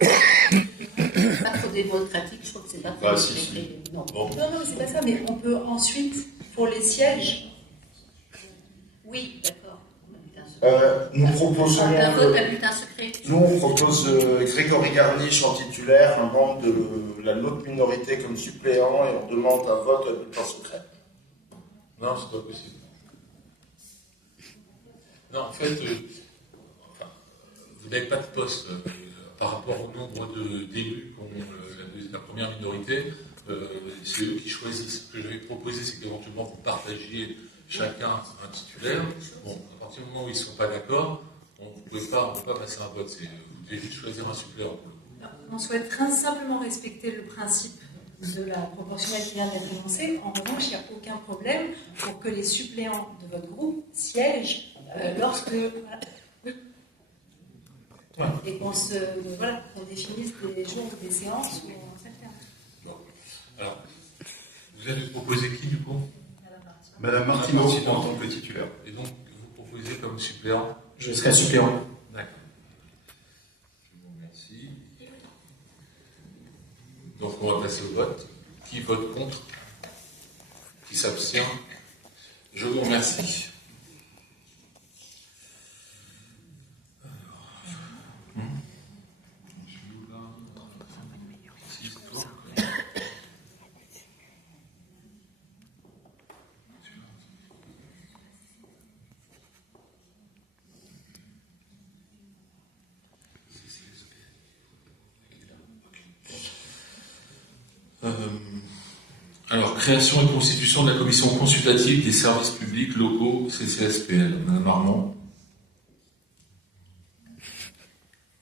C'est pas trop démocratique, je trouve que c'est pas trop démocratique. Non. Non, c'est pas ça, mais on peut ensuite, pour les sièges. Oui, d'accord. Nous proposons. Un vote à bulletin secret. Nous, on propose Grégory Garniche en titulaire, un membre de la nôtre minorité comme suppléant, et on demande un vote à bulletin secret. Non, c'est pas possible. Non, en fait, vous n'avez pas de poste par rapport au nombre d'élus qu'ont la première minorité. C'est eux qui choisissent. Ce que j'avais proposé, c'est qu'éventuellement vous partagiez chacun un titulaire. Bon, à partir du moment où ils ne sont pas d'accord, on ne peut pas passer un vote. Vous devez juste choisir un suppléant. On souhaite simplement respecter le principe de la proportionnelle qui vient d'être énoncée. En revanche, il n'y a aucun problème pour que les suppléants de votre groupe siègent lorsque... Voilà. Et qu'on définisse des jours ou des séances où on s'alterne. Bon. Alors, vous avez proposé qui du coup? Madame Martineau en tant que titulaire. Et donc, vous proposez comme suppléant? Je serai suppléant. D'accord. Je vous remercie. Donc, on va passer au vote. Qui vote contre? Qui s'abstient? Je vous remercie. Alors, création et constitution de la commission consultative des services publics locaux CCSPL. Madame Armand.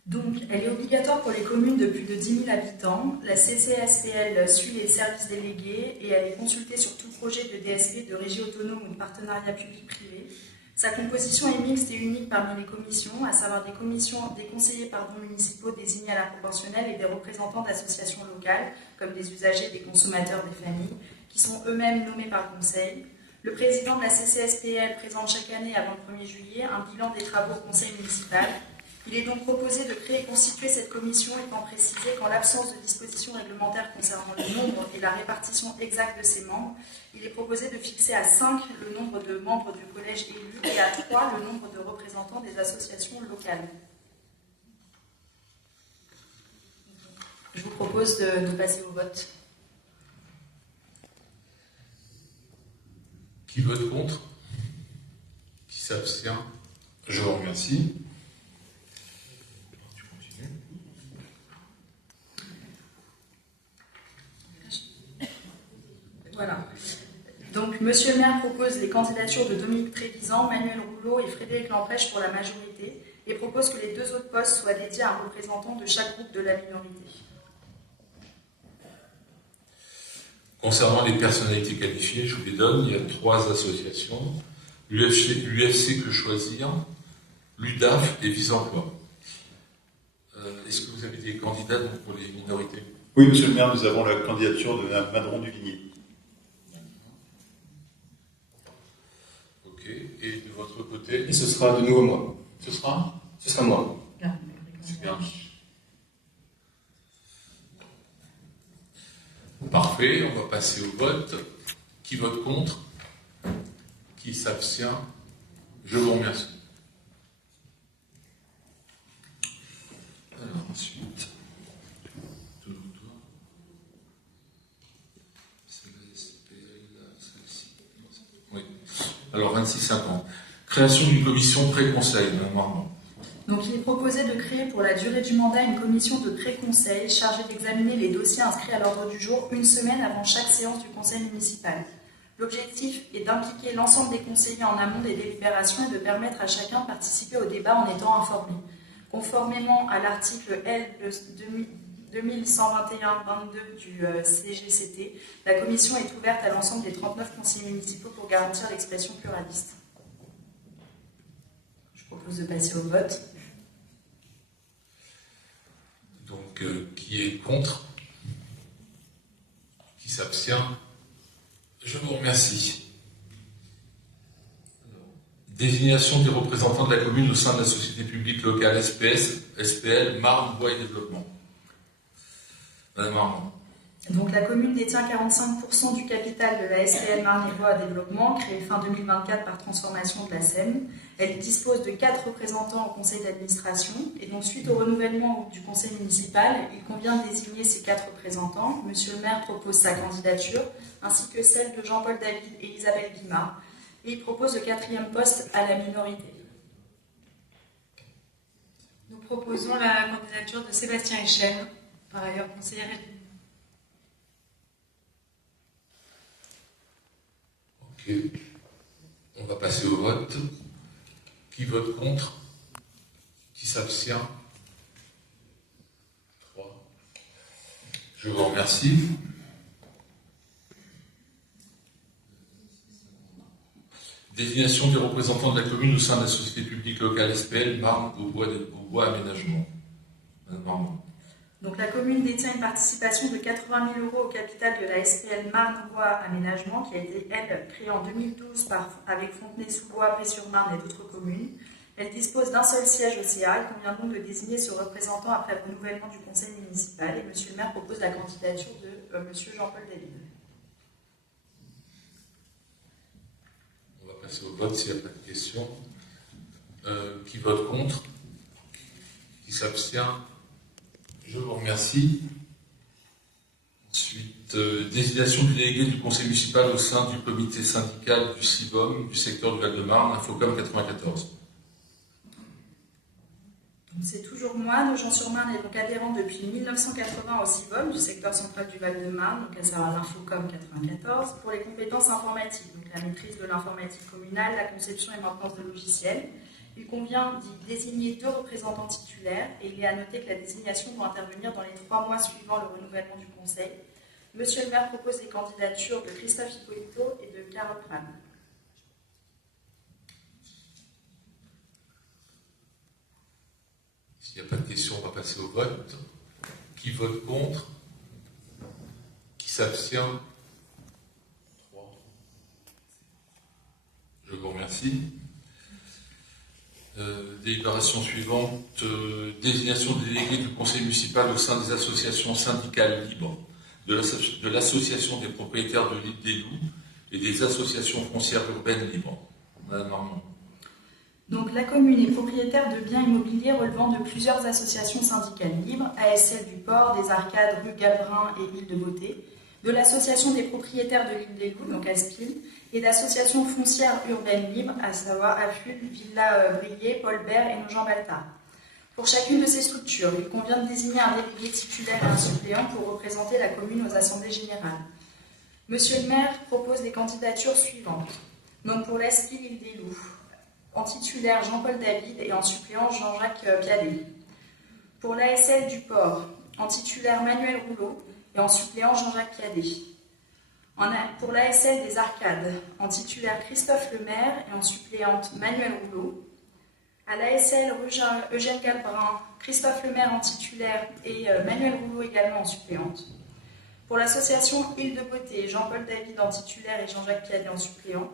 Donc, elle est obligatoire pour les communes de plus de 10 000 habitants. La CCSPL suit les services délégués et elle est consultée sur tout projet de DSP, de régie autonome ou de partenariat public-privé. Sa composition est mixte et unique parmi les commissions, à savoir des conseillers municipaux désignés à la proportionnelle et des représentants d'associations locales, comme des usagers, des consommateurs, des familles, qui sont eux-mêmes nommés par le conseil. Le président de la CCSPL présente chaque année, avant le 1er juillet, un bilan des travaux au conseil municipal. Il est donc proposé de créer et constituer cette commission, étant précisé qu'en l'absence de dispositions réglementaires concernant le nombre et la répartition exacte de ses membres, il est proposé de fixer à 5 le nombre de membres du collège élu et à 3 le nombre de représentants des associations locales. Je vous propose de passer au vote. Qui vote contre? Qui s'abstient? Je vous remercie. Tu continues. Voilà. Donc, Monsieur le maire propose les candidatures de Dominique Trévisan, Manuel Rouleau et Frédéric Lamprèche pour la majorité et propose que les 2 autres postes soient dédiés à un représentant de chaque groupe de la minorité. Concernant les personnalités qualifiées, je vous les donne. Il y a 3 associations. L'UFC Que Choisir, l'UDAF et Vise-Emploi. Est-ce que vous avez des candidats donc, pour les minorités? Oui, monsieur le maire, nous avons la candidature de Mme Madron du Vignier. Ok. Et de votre côté? Et ce sera de nouveau moi. Ce sera? Ce sera moi. C'est bien. Parfait, on va passer au vote. Qui vote contre? Qui s'abstient? Je vous remercie. Alors ensuite, tout autour. C'est la SPL, celle-ci. Oui. Alors 26-50. Création d'une commission pré-conseil, Mme Armand. Donc, il est proposé de créer pour la durée du mandat une commission de pré-conseil chargée d'examiner les dossiers inscrits à l'ordre du jour une semaine avant chaque séance du conseil municipal. L'objectif est d'impliquer l'ensemble des conseillers en amont des délibérations et de permettre à chacun de participer au débat en étant informé. Conformément à l'article L 2121-22 du CGCT, la commission est ouverte à l'ensemble des 39 conseillers municipaux pour garantir l'expression pluraliste. Je propose de passer au vote. Donc, qui est contre? Qui s'abstient? Je vous remercie. Désignation des représentants de la commune au sein de la société publique locale SPL, Marne, Bois et Développement. Madame Armand. Donc, la commune détient 45% du capital de la SPL Marne et Bois Développement, créée fin 2024 par transformation de la SEM. Elle dispose de 4 représentants au conseil d'administration. Et donc, suite au renouvellement du conseil municipal, il convient de désigner ces 4 représentants. Monsieur le maire propose sa candidature, ainsi que celle de Jean-Paul David et Isabelle Guimard. Et il propose le 4e poste à la minorité. Nous proposons la candidature de Sébastien Echel, par ailleurs conseiller régional. Ok. On va passer au vote. Qui vote contre? Qui s'abstient? 3. Je vous remercie. Désignation des représentants de la commune au sein de la société publique locale SPL Marne au bois Aménagement. Madame Marmont. Donc la commune détient une participation de 80 000 € au capital de la SPL Marne-Bois Aménagement qui a été, elle, créée en 2012 avec Fontenay-sous-Bois, Pré-sur-Marne et d'autres communes. Elle dispose d'un seul siège au CA. Il convient donc de désigner ce représentant après le renouvellement du conseil municipal. Et Monsieur le maire propose la candidature de Monsieur Jean-Paul David. On va passer au vote s'il n'y a pas de questions. Qui vote contre? Qui s'abstient? Je vous remercie. Ensuite, désignation du délégué du conseil municipal au sein du comité syndical du CIVOM du secteur du Val-de-Marne, Infocom 94. C'est toujours moi, Nogent-sur-Marne est donc adhérent depuis 1980 au CIVOM du secteur central du Val-de-Marne, donc à savoir l'Infocom 94, pour les compétences informatiques, donc la maîtrise de l'informatique communale, la conception et maintenance de logiciels. Il convient d'y désigner 2 représentants titulaires et il est à noter que la désignation doit intervenir dans les 3 mois suivant le renouvellement du conseil. Monsieur le maire propose les candidatures de Christophe Hippolyto et de Carole Pram. S'il n'y a pas de questions, on va passer au vote. Qui vote contre? Qui s'abstient? 3. Je vous remercie. Délibération suivante, désignation de délégué du conseil municipal au sein des associations syndicales libres, de l'association des propriétaires de l'île des Loups et des associations foncières urbaines libres. Madame Marmont. Donc la commune est propriétaire de biens immobiliers relevant de plusieurs associations syndicales libres, ASL du Port, des Arcades, rue Galbrin et Île de Beauté, de l'association des propriétaires de l'île des Loups, donc ASPIL, et d'associations foncières urbaines libres, à savoir AFUL, Villa Brié, Paul Bert et Nogent-Baltard. Pour chacune de ces structures, il convient de désigner un délégué titulaire et un suppléant pour représenter la commune aux assemblées générales. Monsieur le maire propose les candidatures suivantes. Donc pour l'ASPIL, l'île des Loups, en titulaire Jean-Paul David et en suppléant Jean-Jacques Piadet. Pour l'ASL du Port, en titulaire Manuel Rouleau et en suppléant Jean-Jacques Piadet. Pour l'ASL des Arcades, en titulaire Christophe Lemaire et en suppléante Manuel Rouleau. À l'ASL Eugène Galbrin, Christophe Lemaire en titulaire et Manuel Rouleau également en suppléante. Pour l'association Île de Beauté, Jean-Paul David en titulaire et Jean-Jacques Piadet en suppléant.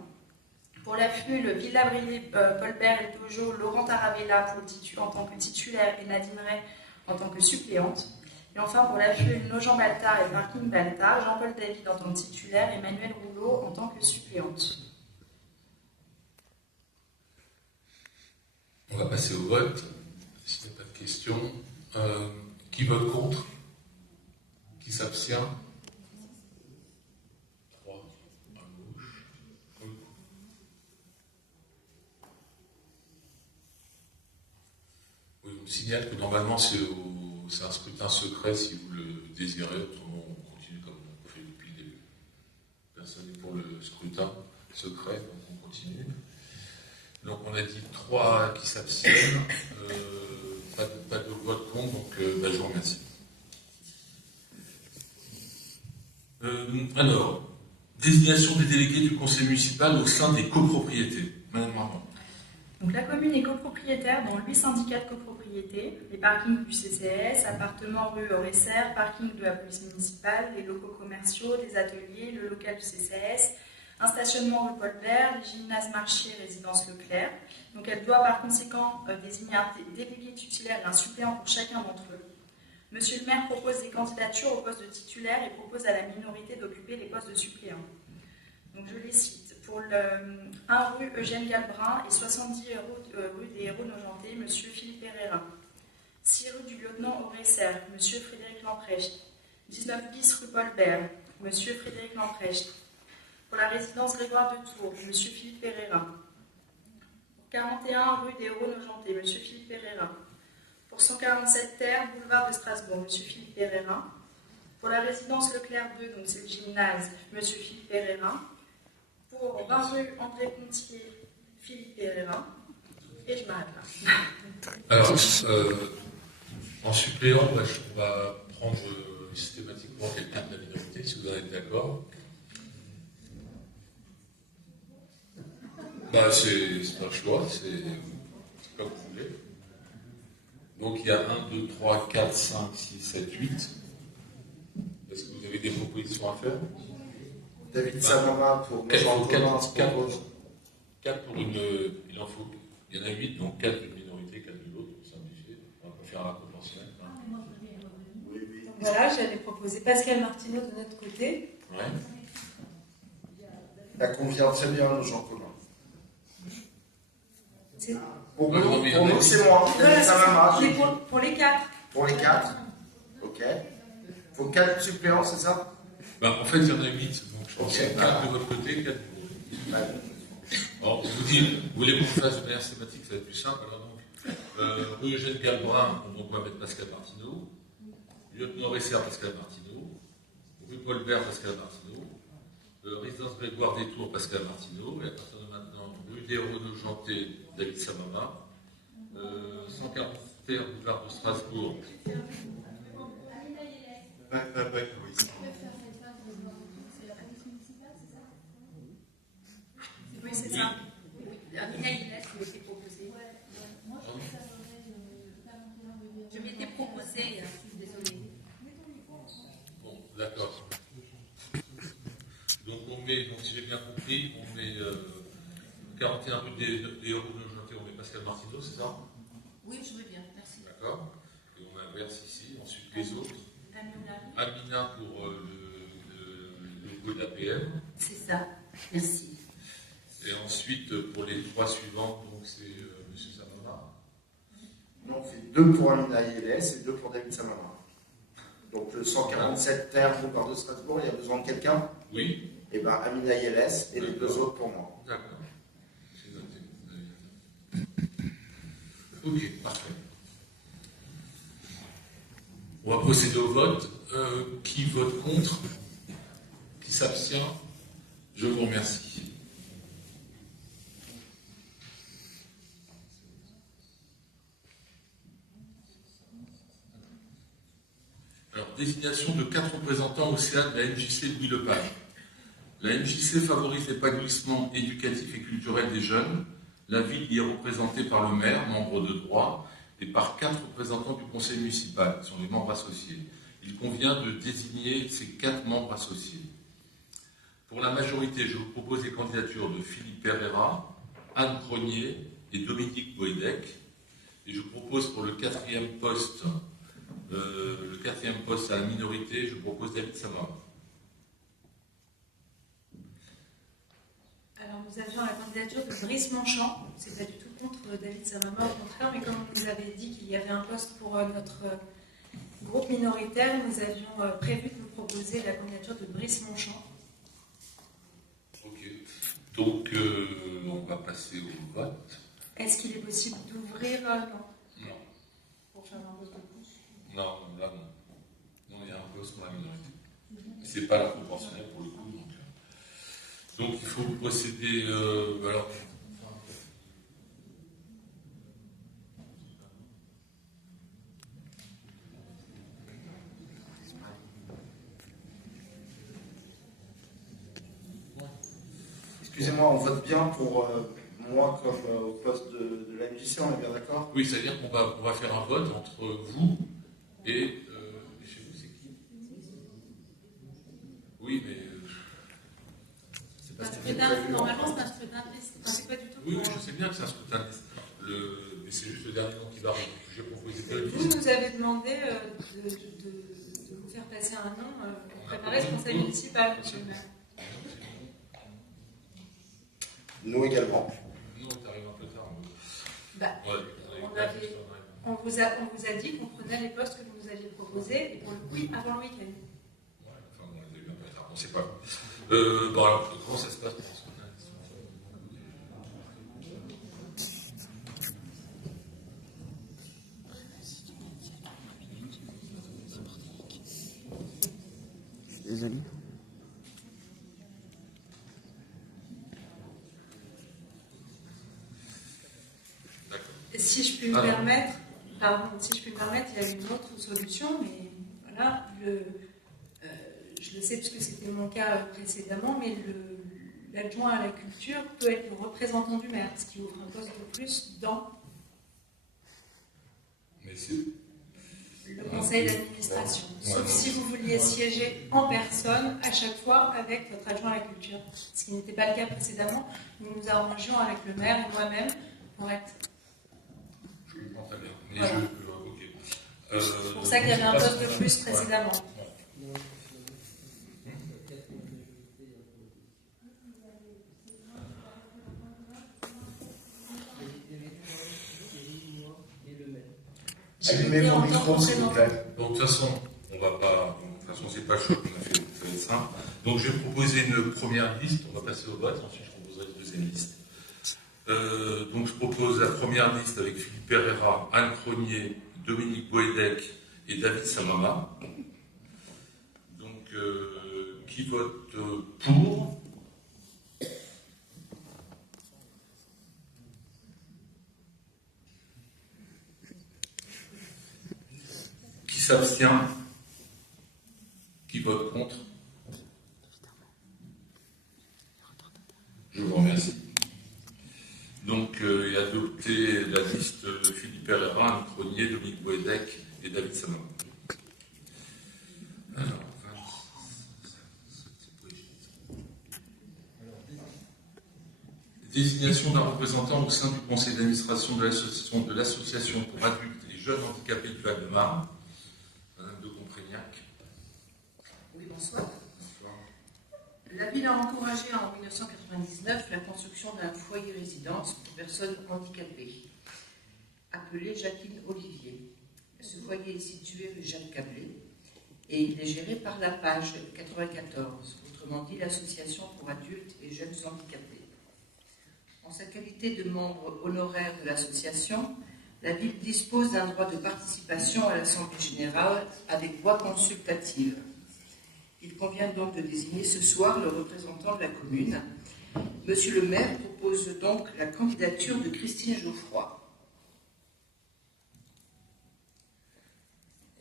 Pour la FUL, Villa Brié, Paul Bert et Dojo, Laurent Tarabella en tant que titulaire et Nadine Ray en tant que suppléante. Et enfin, pour la FUL, Nogent-Baltard et Parking Baltard, Jean-Paul David en tant que titulaire et Manuel Rouleau en tant que suppléante. On va passer au vote. S'il n'y a pas de questions. Qui vote contre? Qui s'abstient? 3. À gauche. Oui. Oui, on me signale que normalement c'est un scrutin secret si vous le désirez. Autrement, on continue comme on fait depuis le début. Personne n'est pour le scrutin secret, donc on continue. Donc on a dit 3 qui s'abstiennent, pas de vote contre, donc je vous remercie. Alors, désignation des délégués du conseil municipal au sein des copropriétés. Madame Marmont. Donc la commune est copropriétaire dans 8 syndicats de copropriété, les parkings du CCS, appartements rue Oresser, parking de la police municipale, les locaux commerciaux, les ateliers, le local du CCS, un stationnement rue Paul Bert, les gymnases marché, résidence Leclerc. Donc elle doit par conséquent désigner un délégué titulaire et un suppléant pour chacun d'entre eux. Monsieur le maire propose des candidatures au poste de titulaire et propose à la minorité d'occuper les postes de suppléants. Donc je les cite. Pour le 1 rue Eugène Galbrin et 70 rue des Héros Nogentais, M. Philippe Herrera. 6 rue du lieutenant Oresser, M. Frédéric Lamprecht. 19 bis rue Paul Bert, M. Frédéric Lamprecht. Pour la résidence Grégoire de Tours, M. Philippe Herrera. Pour 41 rue des Héros Nogentais, M. Philippe Herrera. Pour 147 terre, boulevard de Strasbourg, M. Philippe Herrera. Pour la résidence Leclerc 2, donc c'est le gymnase, M. Philippe Herrera. Pour 20 rue André Pontier, Philippe Pereira. Et je m'arrête là. Alors, en suppléant, on va prendre systématiquement quelqu'un de la minorité, si vous en êtes d'accord. C'est un choix, c'est comme vous voulez. Donc il y a 1, 2, 3, 4, 5, 6, 7, 8. Est-ce que vous avez des propositions à faire? David Samama pour 4 pour une. Il en faut. Il y en a 8, donc 4 d'une minorité, 4 de l'autre, pour simplifier. On va faire un proportionnel. Oui, oui. Donc voilà, j'avais proposé Pascal Martineau de notre côté. Ouais. Ça convient très bien aux gens communs. C'est- Pour Ouais, non, mais il y en a nous, c'est moi. Voilà, David Samama. c'est pour les 4. Pour les 4. Ok. Faut 4 suppléants, c'est ça? En fait, il y en a 8, donc je pense Ok. qu'il y a 4 de votre côté, 4 de l'autre. Ouais. Alors, je vous dis, vous voulez qu'on fasse de manière sématique, ça va être plus simple. Alors donc, rue Eugène Galbrin, on va mettre Pascal Martineau. Lieutenant Esser, Pascal Martineau. Rue Paul Bert, Pascal Martineau. Résidence Grégoire des Tours, Pascal Martineau. Et à partir de maintenant, rue des Renaud Janté, David Samama. 140 terre, boulevard de Strasbourg. Oui, c'est ça. Amina Iles m'était proposé. Je m'étais proposé, je suis désolée. Bon, d'accord. Donc on met, donc si j'ai bien compris, on met 41 rue des Renaud Janté, on met Pascal Martineau, c'est ça? Oui, je veux bien, merci. D'accord. Et on inverse ici. Ensuite, les autres. Amina pour le logo de l'APM. C'est ça, merci. Et ensuite, pour les 3 suivants, donc c'est M. Samama. Non, on fait 2 pour Amina ILS et 2 pour David Samama. Donc le 147 terre, boulevard de Strasbourg, il y a besoin de quelqu'un? Oui. Et bien Amina ILS et les 2 autres pour moi. D'accord. C'est noté. Ok, parfait. On va procéder au vote. Qui vote contre? Qui s'abstient? Je vous remercie. Alors, désignation de 4 représentants au CA de la MJC Louis Lepage. La MJC favorise l'épanouissement éducatif et culturel des jeunes. La ville y est représentée par le maire, membre de droit, et par 4 représentants du conseil municipal, qui sont les membres associés. Il convient de désigner ces 4 membres associés. Pour la majorité, je vous propose les candidatures de Philippe Pereira, Anne Cronier et Dominique Boédec. Et je vous propose pour le 4e poste, à la minorité, je propose David Samama. Alors nous avions la candidature de Brice Manchant. C'est pas du tout contre David Samama, au contraire, mais comme on nous avait dit qu'il y avait un poste pour notre groupe minoritaire, nous avions prévu de vous proposer la candidature de Brice Manchant. Ok. Donc, on va passer au vote. Est-ce qu'il est possible d'ouvrir Non. pour faire un vote de plus? Non, là non. Non, il y a un poste pour la minorité. C'est pas la proportionnelle pour le coup. Donc il faut procéder. Alors, Excusez-moi, on vote bien pour moi comme au poste de la MJC, on est bien d'accord? oui, c'est-à-dire qu'on va faire un vote entre vous et. Chez vous, c'est qui? Oui, mais. C'est pas Normalement, c'est un scrutin de liste. C'est pas du tout. Oui, je sais bien que c'est un scrutin de liste. Mais c'est juste le dernier nom qui va arriver. J'ai proposé de la Vous liste. nous avez demandé de vous faire passer un nom pour préparer ce conseil municipal, monsieur le maire. Nous également. Non, t'arrives un peu tard. Bah, on vous a dit qu'on prenait les postes que vous nous aviez proposés, et pour le coup, avant le week-end. Ouais, enfin, on les a eu un peu tard. On sait pas. Bon, alors, comment ça se passe pour ce scrutin? Désolé. puis me permettre, il y a une autre solution, mais voilà, je le sais parce que c'était mon cas précédemment, mais l'adjoint à la culture peut être le représentant du maire, ce qui ouvre un poste de plus dans le conseil d'administration. Sauf si vous vouliez siéger en personne à chaque fois avec votre adjoint à la culture. Ce qui n'était pas le cas précédemment. Nous nous arrangions avec le maire et moi-même pour être... Je comprends très bien. Mais voilà. C'est pour ça qu'il y avait un poste de plus précédemment. Allumez vos micros, s'il vous plaît. Donc, de toute façon, on va pas. De toute façon, c'est pas chaud, on a fait ça. Donc, je vais proposer une première liste. On va passer au vote. Ensuite, je proposerai une deuxième liste. Donc, je propose la première liste avec Philippe Pereira, Anne Cronier, Dominique Boédec et David Samama. Donc, qui vote pour? Qui s'abstient? Qui vote contre? Je vous remercie. Donc, il a adopté la liste Philippe Pereira, Anne Cronier, Dominique Boédec et David Samama. Alors, désignation d'un représentant au sein du conseil d'administration de l'association pour adultes et jeunes handicapés du Val-de-Marne. Madame de Comprégnac. Oui, bonsoir. La ville a encouragé en 1999 la construction d'un foyer résidence pour personnes handicapées, appelé Jacqueline Olivier. Ce foyer est situé rue Jacques Cablé et il est géré par la page 94, autrement dit l'association pour adultes et jeunes handicapés. En sa qualité de membre honoraire de l'association, la ville dispose d'un droit de participation à l'Assemblée générale avec voix consultative. Il convient donc de désigner ce soir le représentant de la commune. Monsieur le maire propose donc la candidature de Christine Geoffroy.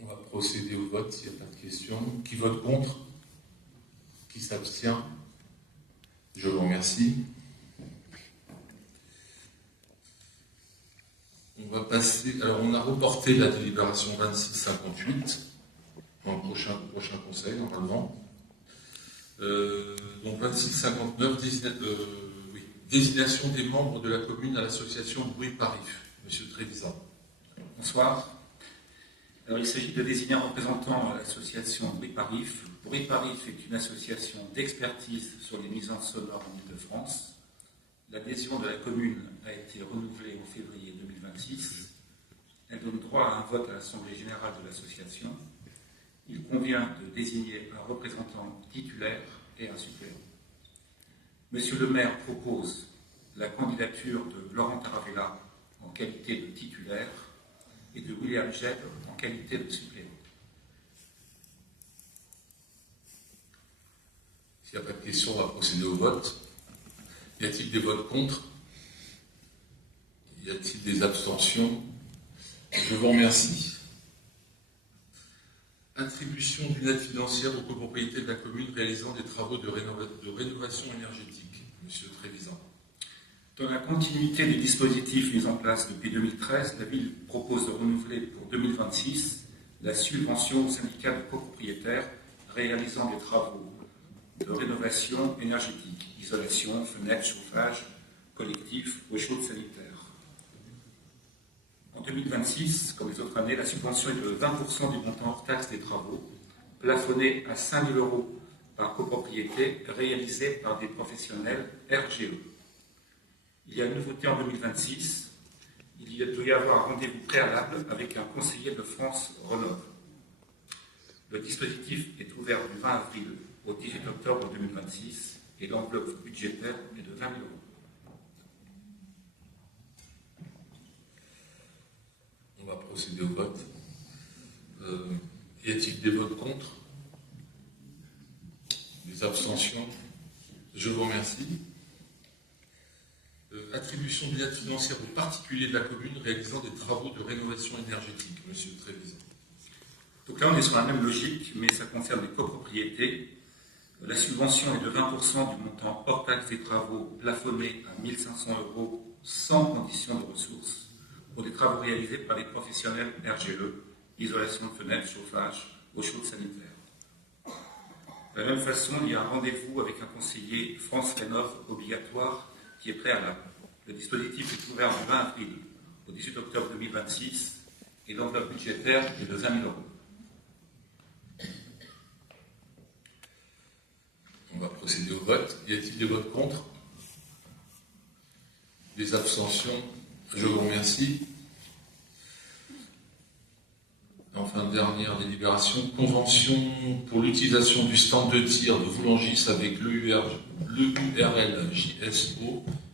On va procéder au vote s'il n'y a pas de questions. Qui vote contre? Qui s'abstient? Je vous remercie. On va passer. Alors, on a reporté la délibération 2658 dans le prochain conseil, normalement. Donc, 2659, désignation des membres de la commune à l'association Bruit Paris. Monsieur Trévisan. Bonsoir. Alors, il s'agit de désigner un représentant à l'association Bruit Paris. Bruit Paris est une association d'expertise sur les nuisances sonores en Île-de-France. L'adhésion de la commune a été renouvelée en février 2026. Elle donne droit à un vote à l'Assemblée générale de l'association. Il convient de désigner un représentant titulaire et un suppléant. Monsieur le maire propose la candidature de Laurent Taravella en qualité de titulaire et de William Jebb en qualité de suppléant. S'il n'y a pas de questions, on va procéder au vote. Y a-t-il des votes contre? Y a-t-il des abstentions? Je vous remercie. Attribution d'une aide financière aux copropriétés de la commune réalisant des travaux de rénovation énergétique. Monsieur Trévisan. Dans la continuité des dispositifs mis en place depuis 2013, la ville propose de renouveler pour 2026 la subvention au syndicat de copropriétaires réalisant des travaux de rénovation énergétique, isolation, fenêtres, chauffage, collectif ou chaude sanitaire. En 2026, comme les autres années, la subvention est de 20% du montant hors taxe des travaux, plafonné à 5 000 € par copropriété réalisée par des professionnels RGE. Il y a une nouveauté en 2026. Il doit y avoir un rendez-vous préalable avec un conseiller de France Renove. Le dispositif est ouvert du 20 avril au 18 octobre 2026 et l'enveloppe budgétaire est de 20 000 €. On va procéder au vote. Y a-t-il des votes contre? Des abstentions? Je vous remercie. attribution d'une aide financière aux particuliers de la commune réalisant des travaux de rénovation énergétique, Monsieur Trévisan. Donc là, on est sur la même logique, mais ça concerne les copropriétés. La subvention est de 20% du montant hors taxe des travaux plafonné à 1 500 € sans condition de ressources pour des travaux réalisés par les professionnels RGE, isolation de fenêtres, chauffage, eau chaude sanitaire. De la même façon, il y a un rendez-vous avec un conseiller France Rénov obligatoire qui est préalable. Le dispositif est ouvert du 20 avril au 18 octobre 2026 et l'enveloppe budgétaire est de 20 000 €. On va procéder au vote. Y a-t-il des votes contre? Des abstentions? Je vous remercie. Enfin, dernière délibération, convention pour l'utilisation du stand de tir de Voulangis avec l'EURL-JSO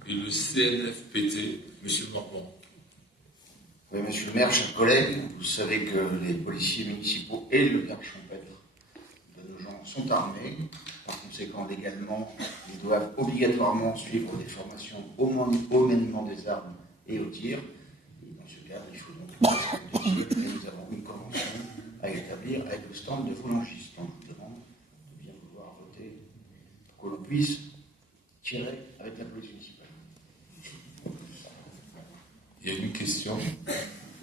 et le CNFPT. Monsieur Morvan. Oui, monsieur le maire, chers collègues, vous savez que les policiers municipaux et le garde champêtre de nos gens sont armés. Par conséquent, légalement, ils doivent obligatoirement suivre des formations au maniement des armes et au tir. Et dans ce cadre, il faut donc et nous avons une convention à établir avec le stand de Voulangis. Donc, je vous demande de bien vouloir voter pour que l'on puisse tirer avec la police municipale. Il y a une question.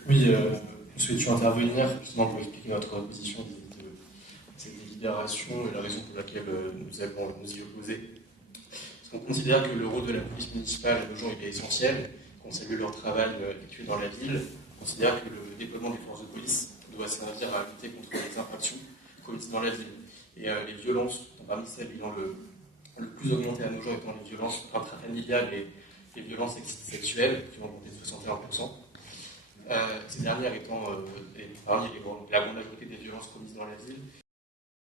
Oui, nous souhaitions intervenir justement pour expliquer notre position de cette délibération et la raison pour laquelle nous allons nous y opposer. Parce qu'on considère que le rôle de la police municipale à nos gens est essentiel, qu'on salue leur travail effectué dans la ville. On considère que le déploiement des forces de police doit servir à lutter contre les infractions commises dans la ville. Et les violences, parmi celles ayant le plus augmenté à nos gens étant les violences intrafamiliales et les violences sexuelles, qui ont augmenté de 61%. Ces dernières étant parmi la grande majorité des violences commises dans la ville,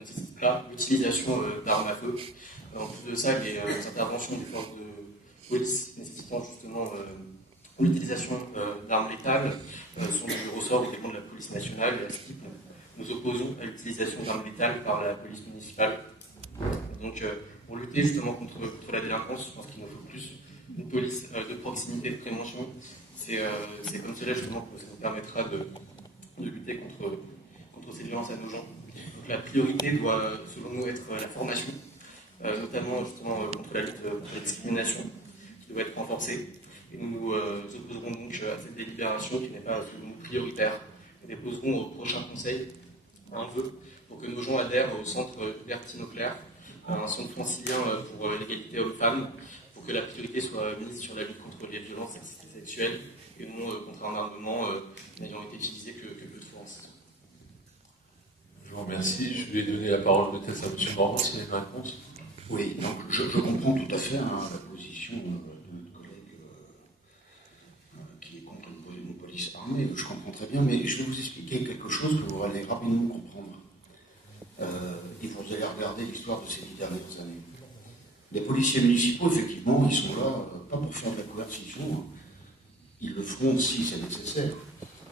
ne nécessite pas l'utilisation d'armes à feu. En plus de ça, les interventions des forces de police nécessitant justement l'utilisation d'armes létales sont du ressort également de la police nationale. Et à ce titre, nous opposons à l'utilisation d'armes létales par la police municipale. Donc, pour lutter justement contre la délinquance, je pense qu'il nous faut plus une police de proximité, de prévention. C'est comme cela justement que ça nous permettra de lutter contre ces violences à nos gens. Donc la priorité doit, selon nous, être la formation, notamment justement contre la lutte contre la discrimination, qui doit être renforcée. Et nous nous opposerons donc à cette délibération qui n'est pas, selon nous, prioritaire. Nous déposerons au prochain conseil un vœu pour que nos gens adhèrent au centre Bertine Auclair, un centre francilien pour l'égalité hommes-femmes, pour que la priorité soit mise sur la lutte contre les violences sexuelles et non contre un armement n'ayant été utilisé que peu de fois. Je vous remercie. Je vais donner la parole peut-être à M. Morvan s'il y a une réponse. Oui, donc je comprends tout à fait la position de notre collègue qui est contre une police armée. Je comprends très bien, mais je vais vous expliquer quelque chose que vous allez rapidement comprendre. Et vous allez regarder l'histoire de ces 10 dernières années. Les policiers municipaux, effectivement, ils sont là, pas pour faire de la coercition, ils le feront si c'est nécessaire.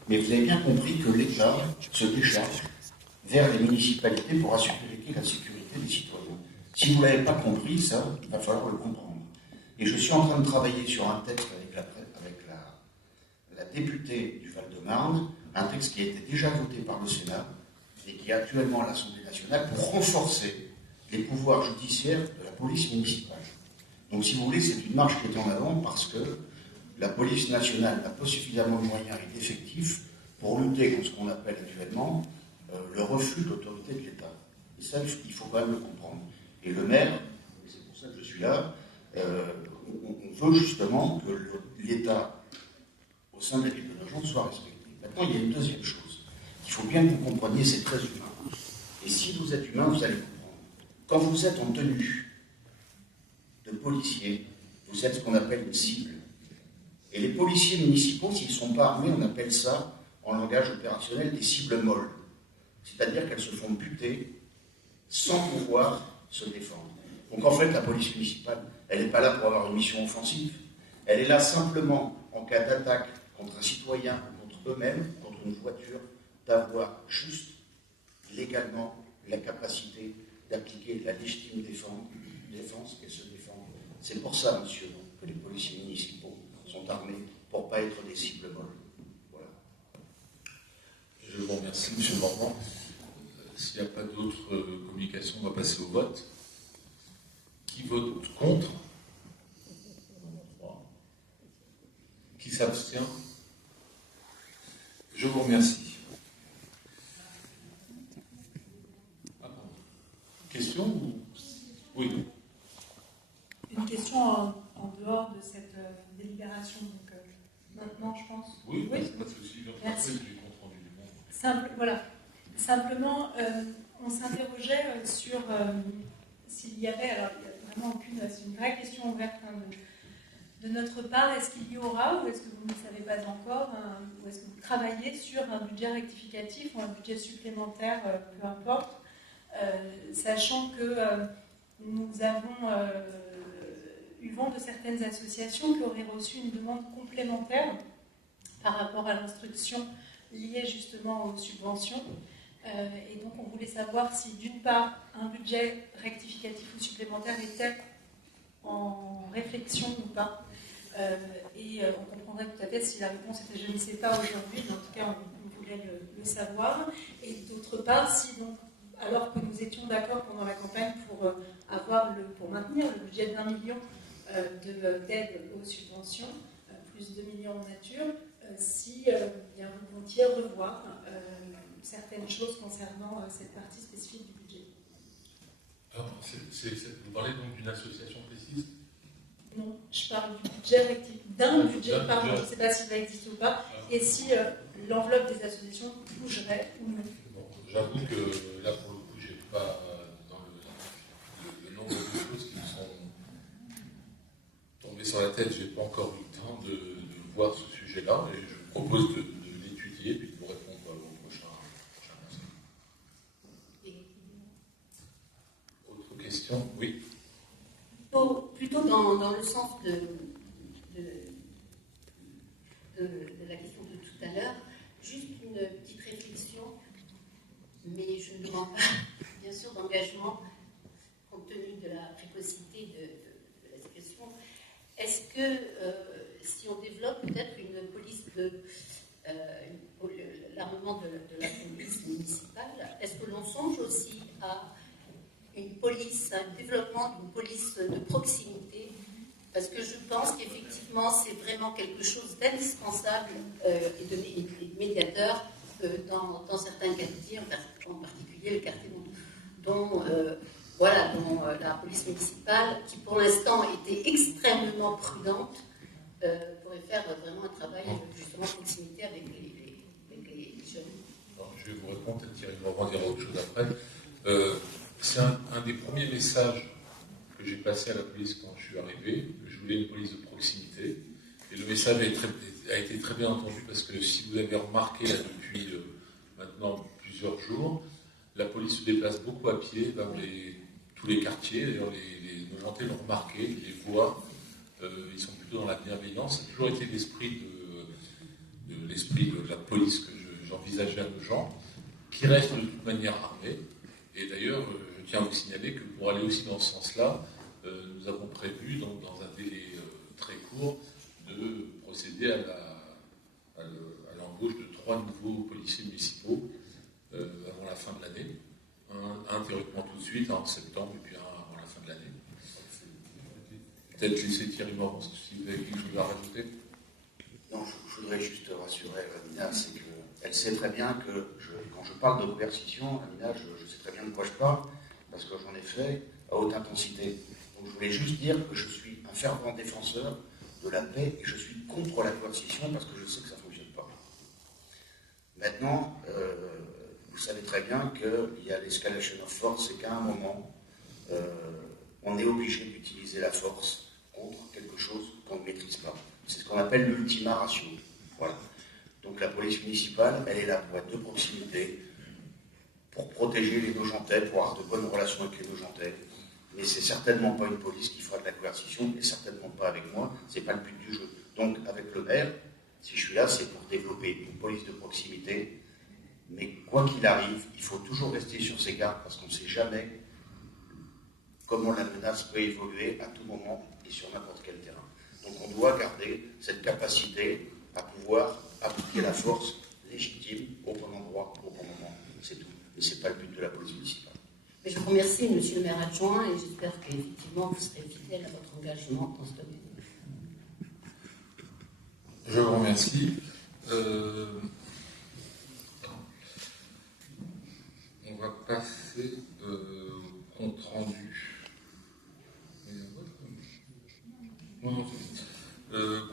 Mais vous avez bien compris que l'État se décharge vers les municipalités pour assurer la sécurité des citoyens. Si vous ne l'avez pas compris, ça, il va falloir le comprendre. Et je suis en train de travailler sur un texte avec la députée du Val-de-Marne, un texte qui a été déjà voté par le Sénat et qui est actuellement à l'Assemblée nationale pour renforcer les pouvoirs judiciaires de la police municipale. Donc, si vous voulez, c'est une marche qui est en avant parce que la police nationale n'a pas suffisamment de moyens et d'effectifs pour lutter contre ce qu'on appelle actuellement le refus de l'autorité de l'État. Et ça, il faut quand même le comprendre. Et le maire, et c'est pour ça que je suis là, on veut justement que l'État, au sein de la ville de Nogent, soit respecté. Maintenant, il y a une deuxième chose. Il faut bien que vous compreniez, c'est très humain. Et si vous êtes humain, vous allez comprendre. Quand vous êtes en tenue de policier, vous êtes ce qu'on appelle une cible. Et les policiers municipaux, s'ils ne sont pas armés, on appelle ça, en langage opérationnel, des cibles molles. C'est-à-dire qu'elles se font buter sans pouvoir se défendre. Donc en fait, la police municipale, elle n'est pas là pour avoir une mission offensive. Elle est là simplement, en cas d'attaque contre un citoyen, contre eux-mêmes, contre une voiture, d'avoir juste, légalement, la capacité d'appliquer la légitime défense et se défendre. C'est pour ça, monsieur, que les policiers municipaux sont armés pour ne pas être des cibles molles. Voilà. Je vous remercie, M. Morvan. S'il n'y a pas d'autres communications, on va passer au vote. Qui vote contre? Qui s'abstient? Je vous remercie. Question ou... Oui. Une question en dehors de cette délibération. Donc, maintenant, je pense. Oui, pas de souci. Merci. Simple, voilà. Simplement, on s'interrogeait sur s'il y avait, alors il n'y a vraiment aucune, c'est une vraie question ouverte de notre part, est-ce qu'il y aura, ou est-ce que vous ne le savez pas encore, ou est-ce que vous travaillez sur un budget rectificatif ou un budget supplémentaire, peu importe, sachant que nous avons eu vent de certaines associations qui auraient reçu une demande complémentaire par rapport à l'instruction liée justement aux subventions. Et donc on voulait savoir si d'une part un budget rectificatif ou supplémentaire était en réflexion ou pas. Et on comprendrait tout à fait si la réponse était je ne sais pas aujourd'hui, mais en tout cas on voulait le savoir. Et d'autre part, si donc, alors que nous étions d'accord pendant la campagne pour maintenir le budget d'1 million d'aide aux subventions, plus 2 millions en nature, si bien vous comptiez revoir certaines choses concernant cette partie spécifique du budget. Alors, vous parlez donc d'une association précise? Non, je parle du budget rectificatif, d'un budget, pardon, je ne sais pas s'il va exister ou pas, et si l'enveloppe des associations bougerait ou non. Bon, j'avoue que là, pour le coup, je n'ai pas dans le nombre de choses qui me sont tombées sur la tête, je n'ai pas encore eu le temps de voir ce sujet-là, et je vous propose de l'étudier, puis de vous répondre au prochain conseil. Autre question? Oui. Plutôt dans le sens de la question de tout à l'heure, juste une petite réflexion, mais je ne demande pas, bien sûr, d'engagement, compte tenu de la précocité de la situation. Est-ce que, si on développe peut-être une police l'armement de la police municipale, est-ce que l'on songe aussi à une police, un développement d'une police de proximité, parce que je pense qu'effectivement c'est vraiment quelque chose d'indispensable et de médiateur dans certains quartiers, en particulier le quartier dont la police municipale, qui pour l'instant était extrêmement prudente, pourrait faire vraiment un travail justement de proximité avec les jeunes. Alors, je vais vous répondre, peut-être Thierry va dire autre chose après. C'est un des premiers messages que j'ai passé à la police quand je suis arrivé. Je voulais une police de proximité. Et le message a été très bien entendu parce que si vous avez remarqué là, depuis maintenant plusieurs jours, la police se déplace beaucoup à pied dans tous les quartiers. D'ailleurs, nos Nantais l'ont remarqué, ils les voient. Ils sont plutôt dans la bienveillance. Ça a toujours été l'esprit de la police que j'envisageais à nos gens, qui reste de toute manière armée. Et d'ailleurs, je tiens à vous signaler que pour aller aussi dans ce sens-là, nous avons prévu, donc, dans un délai très court, de procéder à l'embauche de 3 nouveaux policiers municipaux avant la fin de l'année. Un théoriquement tout de suite, en septembre, et puis un avant la fin de l'année. Peut-être laisser Thierry Morvan, si vous avez quelque chose à rajouter. Non, je voudrais juste rassurer Amina, c'est qu'elle sait très bien que quand je parle de coercition, Amina, je sais très bien de quoi je parle, parce que j'en ai fait à haute intensité. Donc je voulais juste dire que je suis un fervent défenseur de la paix et je suis contre la coercition parce que je sais que ça ne fonctionne pas. Maintenant, vous savez très bien qu'il y a l'escalation of force et qu'à un moment, on est obligé d'utiliser la force contre quelque chose qu'on ne maîtrise pas. C'est ce qu'on appelle l'ultima ratio. Voilà. Donc la police municipale, elle est là pour être de proximité, pour protéger les Nogentais, pour avoir de bonnes relations avec les Nogentais. Mais c'est certainement pas une police qui fera de la coercition, et certainement pas avec moi, c'est pas le but du jeu. Donc avec le maire, si je suis là, c'est pour développer une police de proximité, mais quoi qu'il arrive, il faut toujours rester sur ses gardes, parce qu'on ne sait jamais comment la menace peut évoluer à tout moment et sur n'importe quel terrain. Donc on doit garder cette capacité à pouvoir appliquer la force légitime au bon endroit, au bon moment. C'est tout. Et ce n'est pas le but de la police municipale. Mais je vous remercie, monsieur le maire adjoint, et j'espère qu'effectivement vous serez fidèle à votre engagement dans ce domaine. Je vous remercie. On va passer au compte rendu.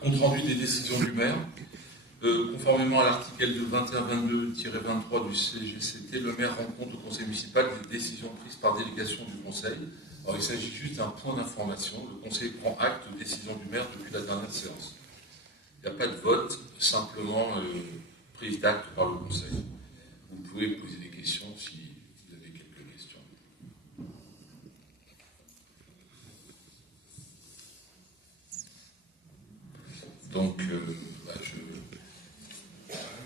Compte rendu des décisions du maire. Conformément à l'article de 2122-23 du CGCT, le maire rend compte au conseil municipal des décisions prises par délégation du conseil. Alors, il s'agit juste d'un point d'information. Le conseil prend acte de décision du maire depuis la dernière séance. Il n'y a pas de vote, simplement prise d'acte par le conseil. Vous pouvez poser des questions si vous avez quelques questions. Donc,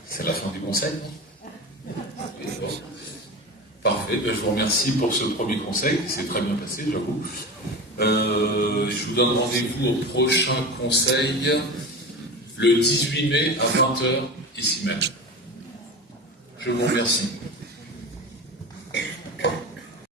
c'est la fin du conseil, non? Oui, bon. Parfait, je vous remercie pour ce premier conseil, qui s'est très bien passé, j'avoue. Je vous donne rendez-vous au prochain conseil, le 18 mai à 20h, ici même. Je vous remercie.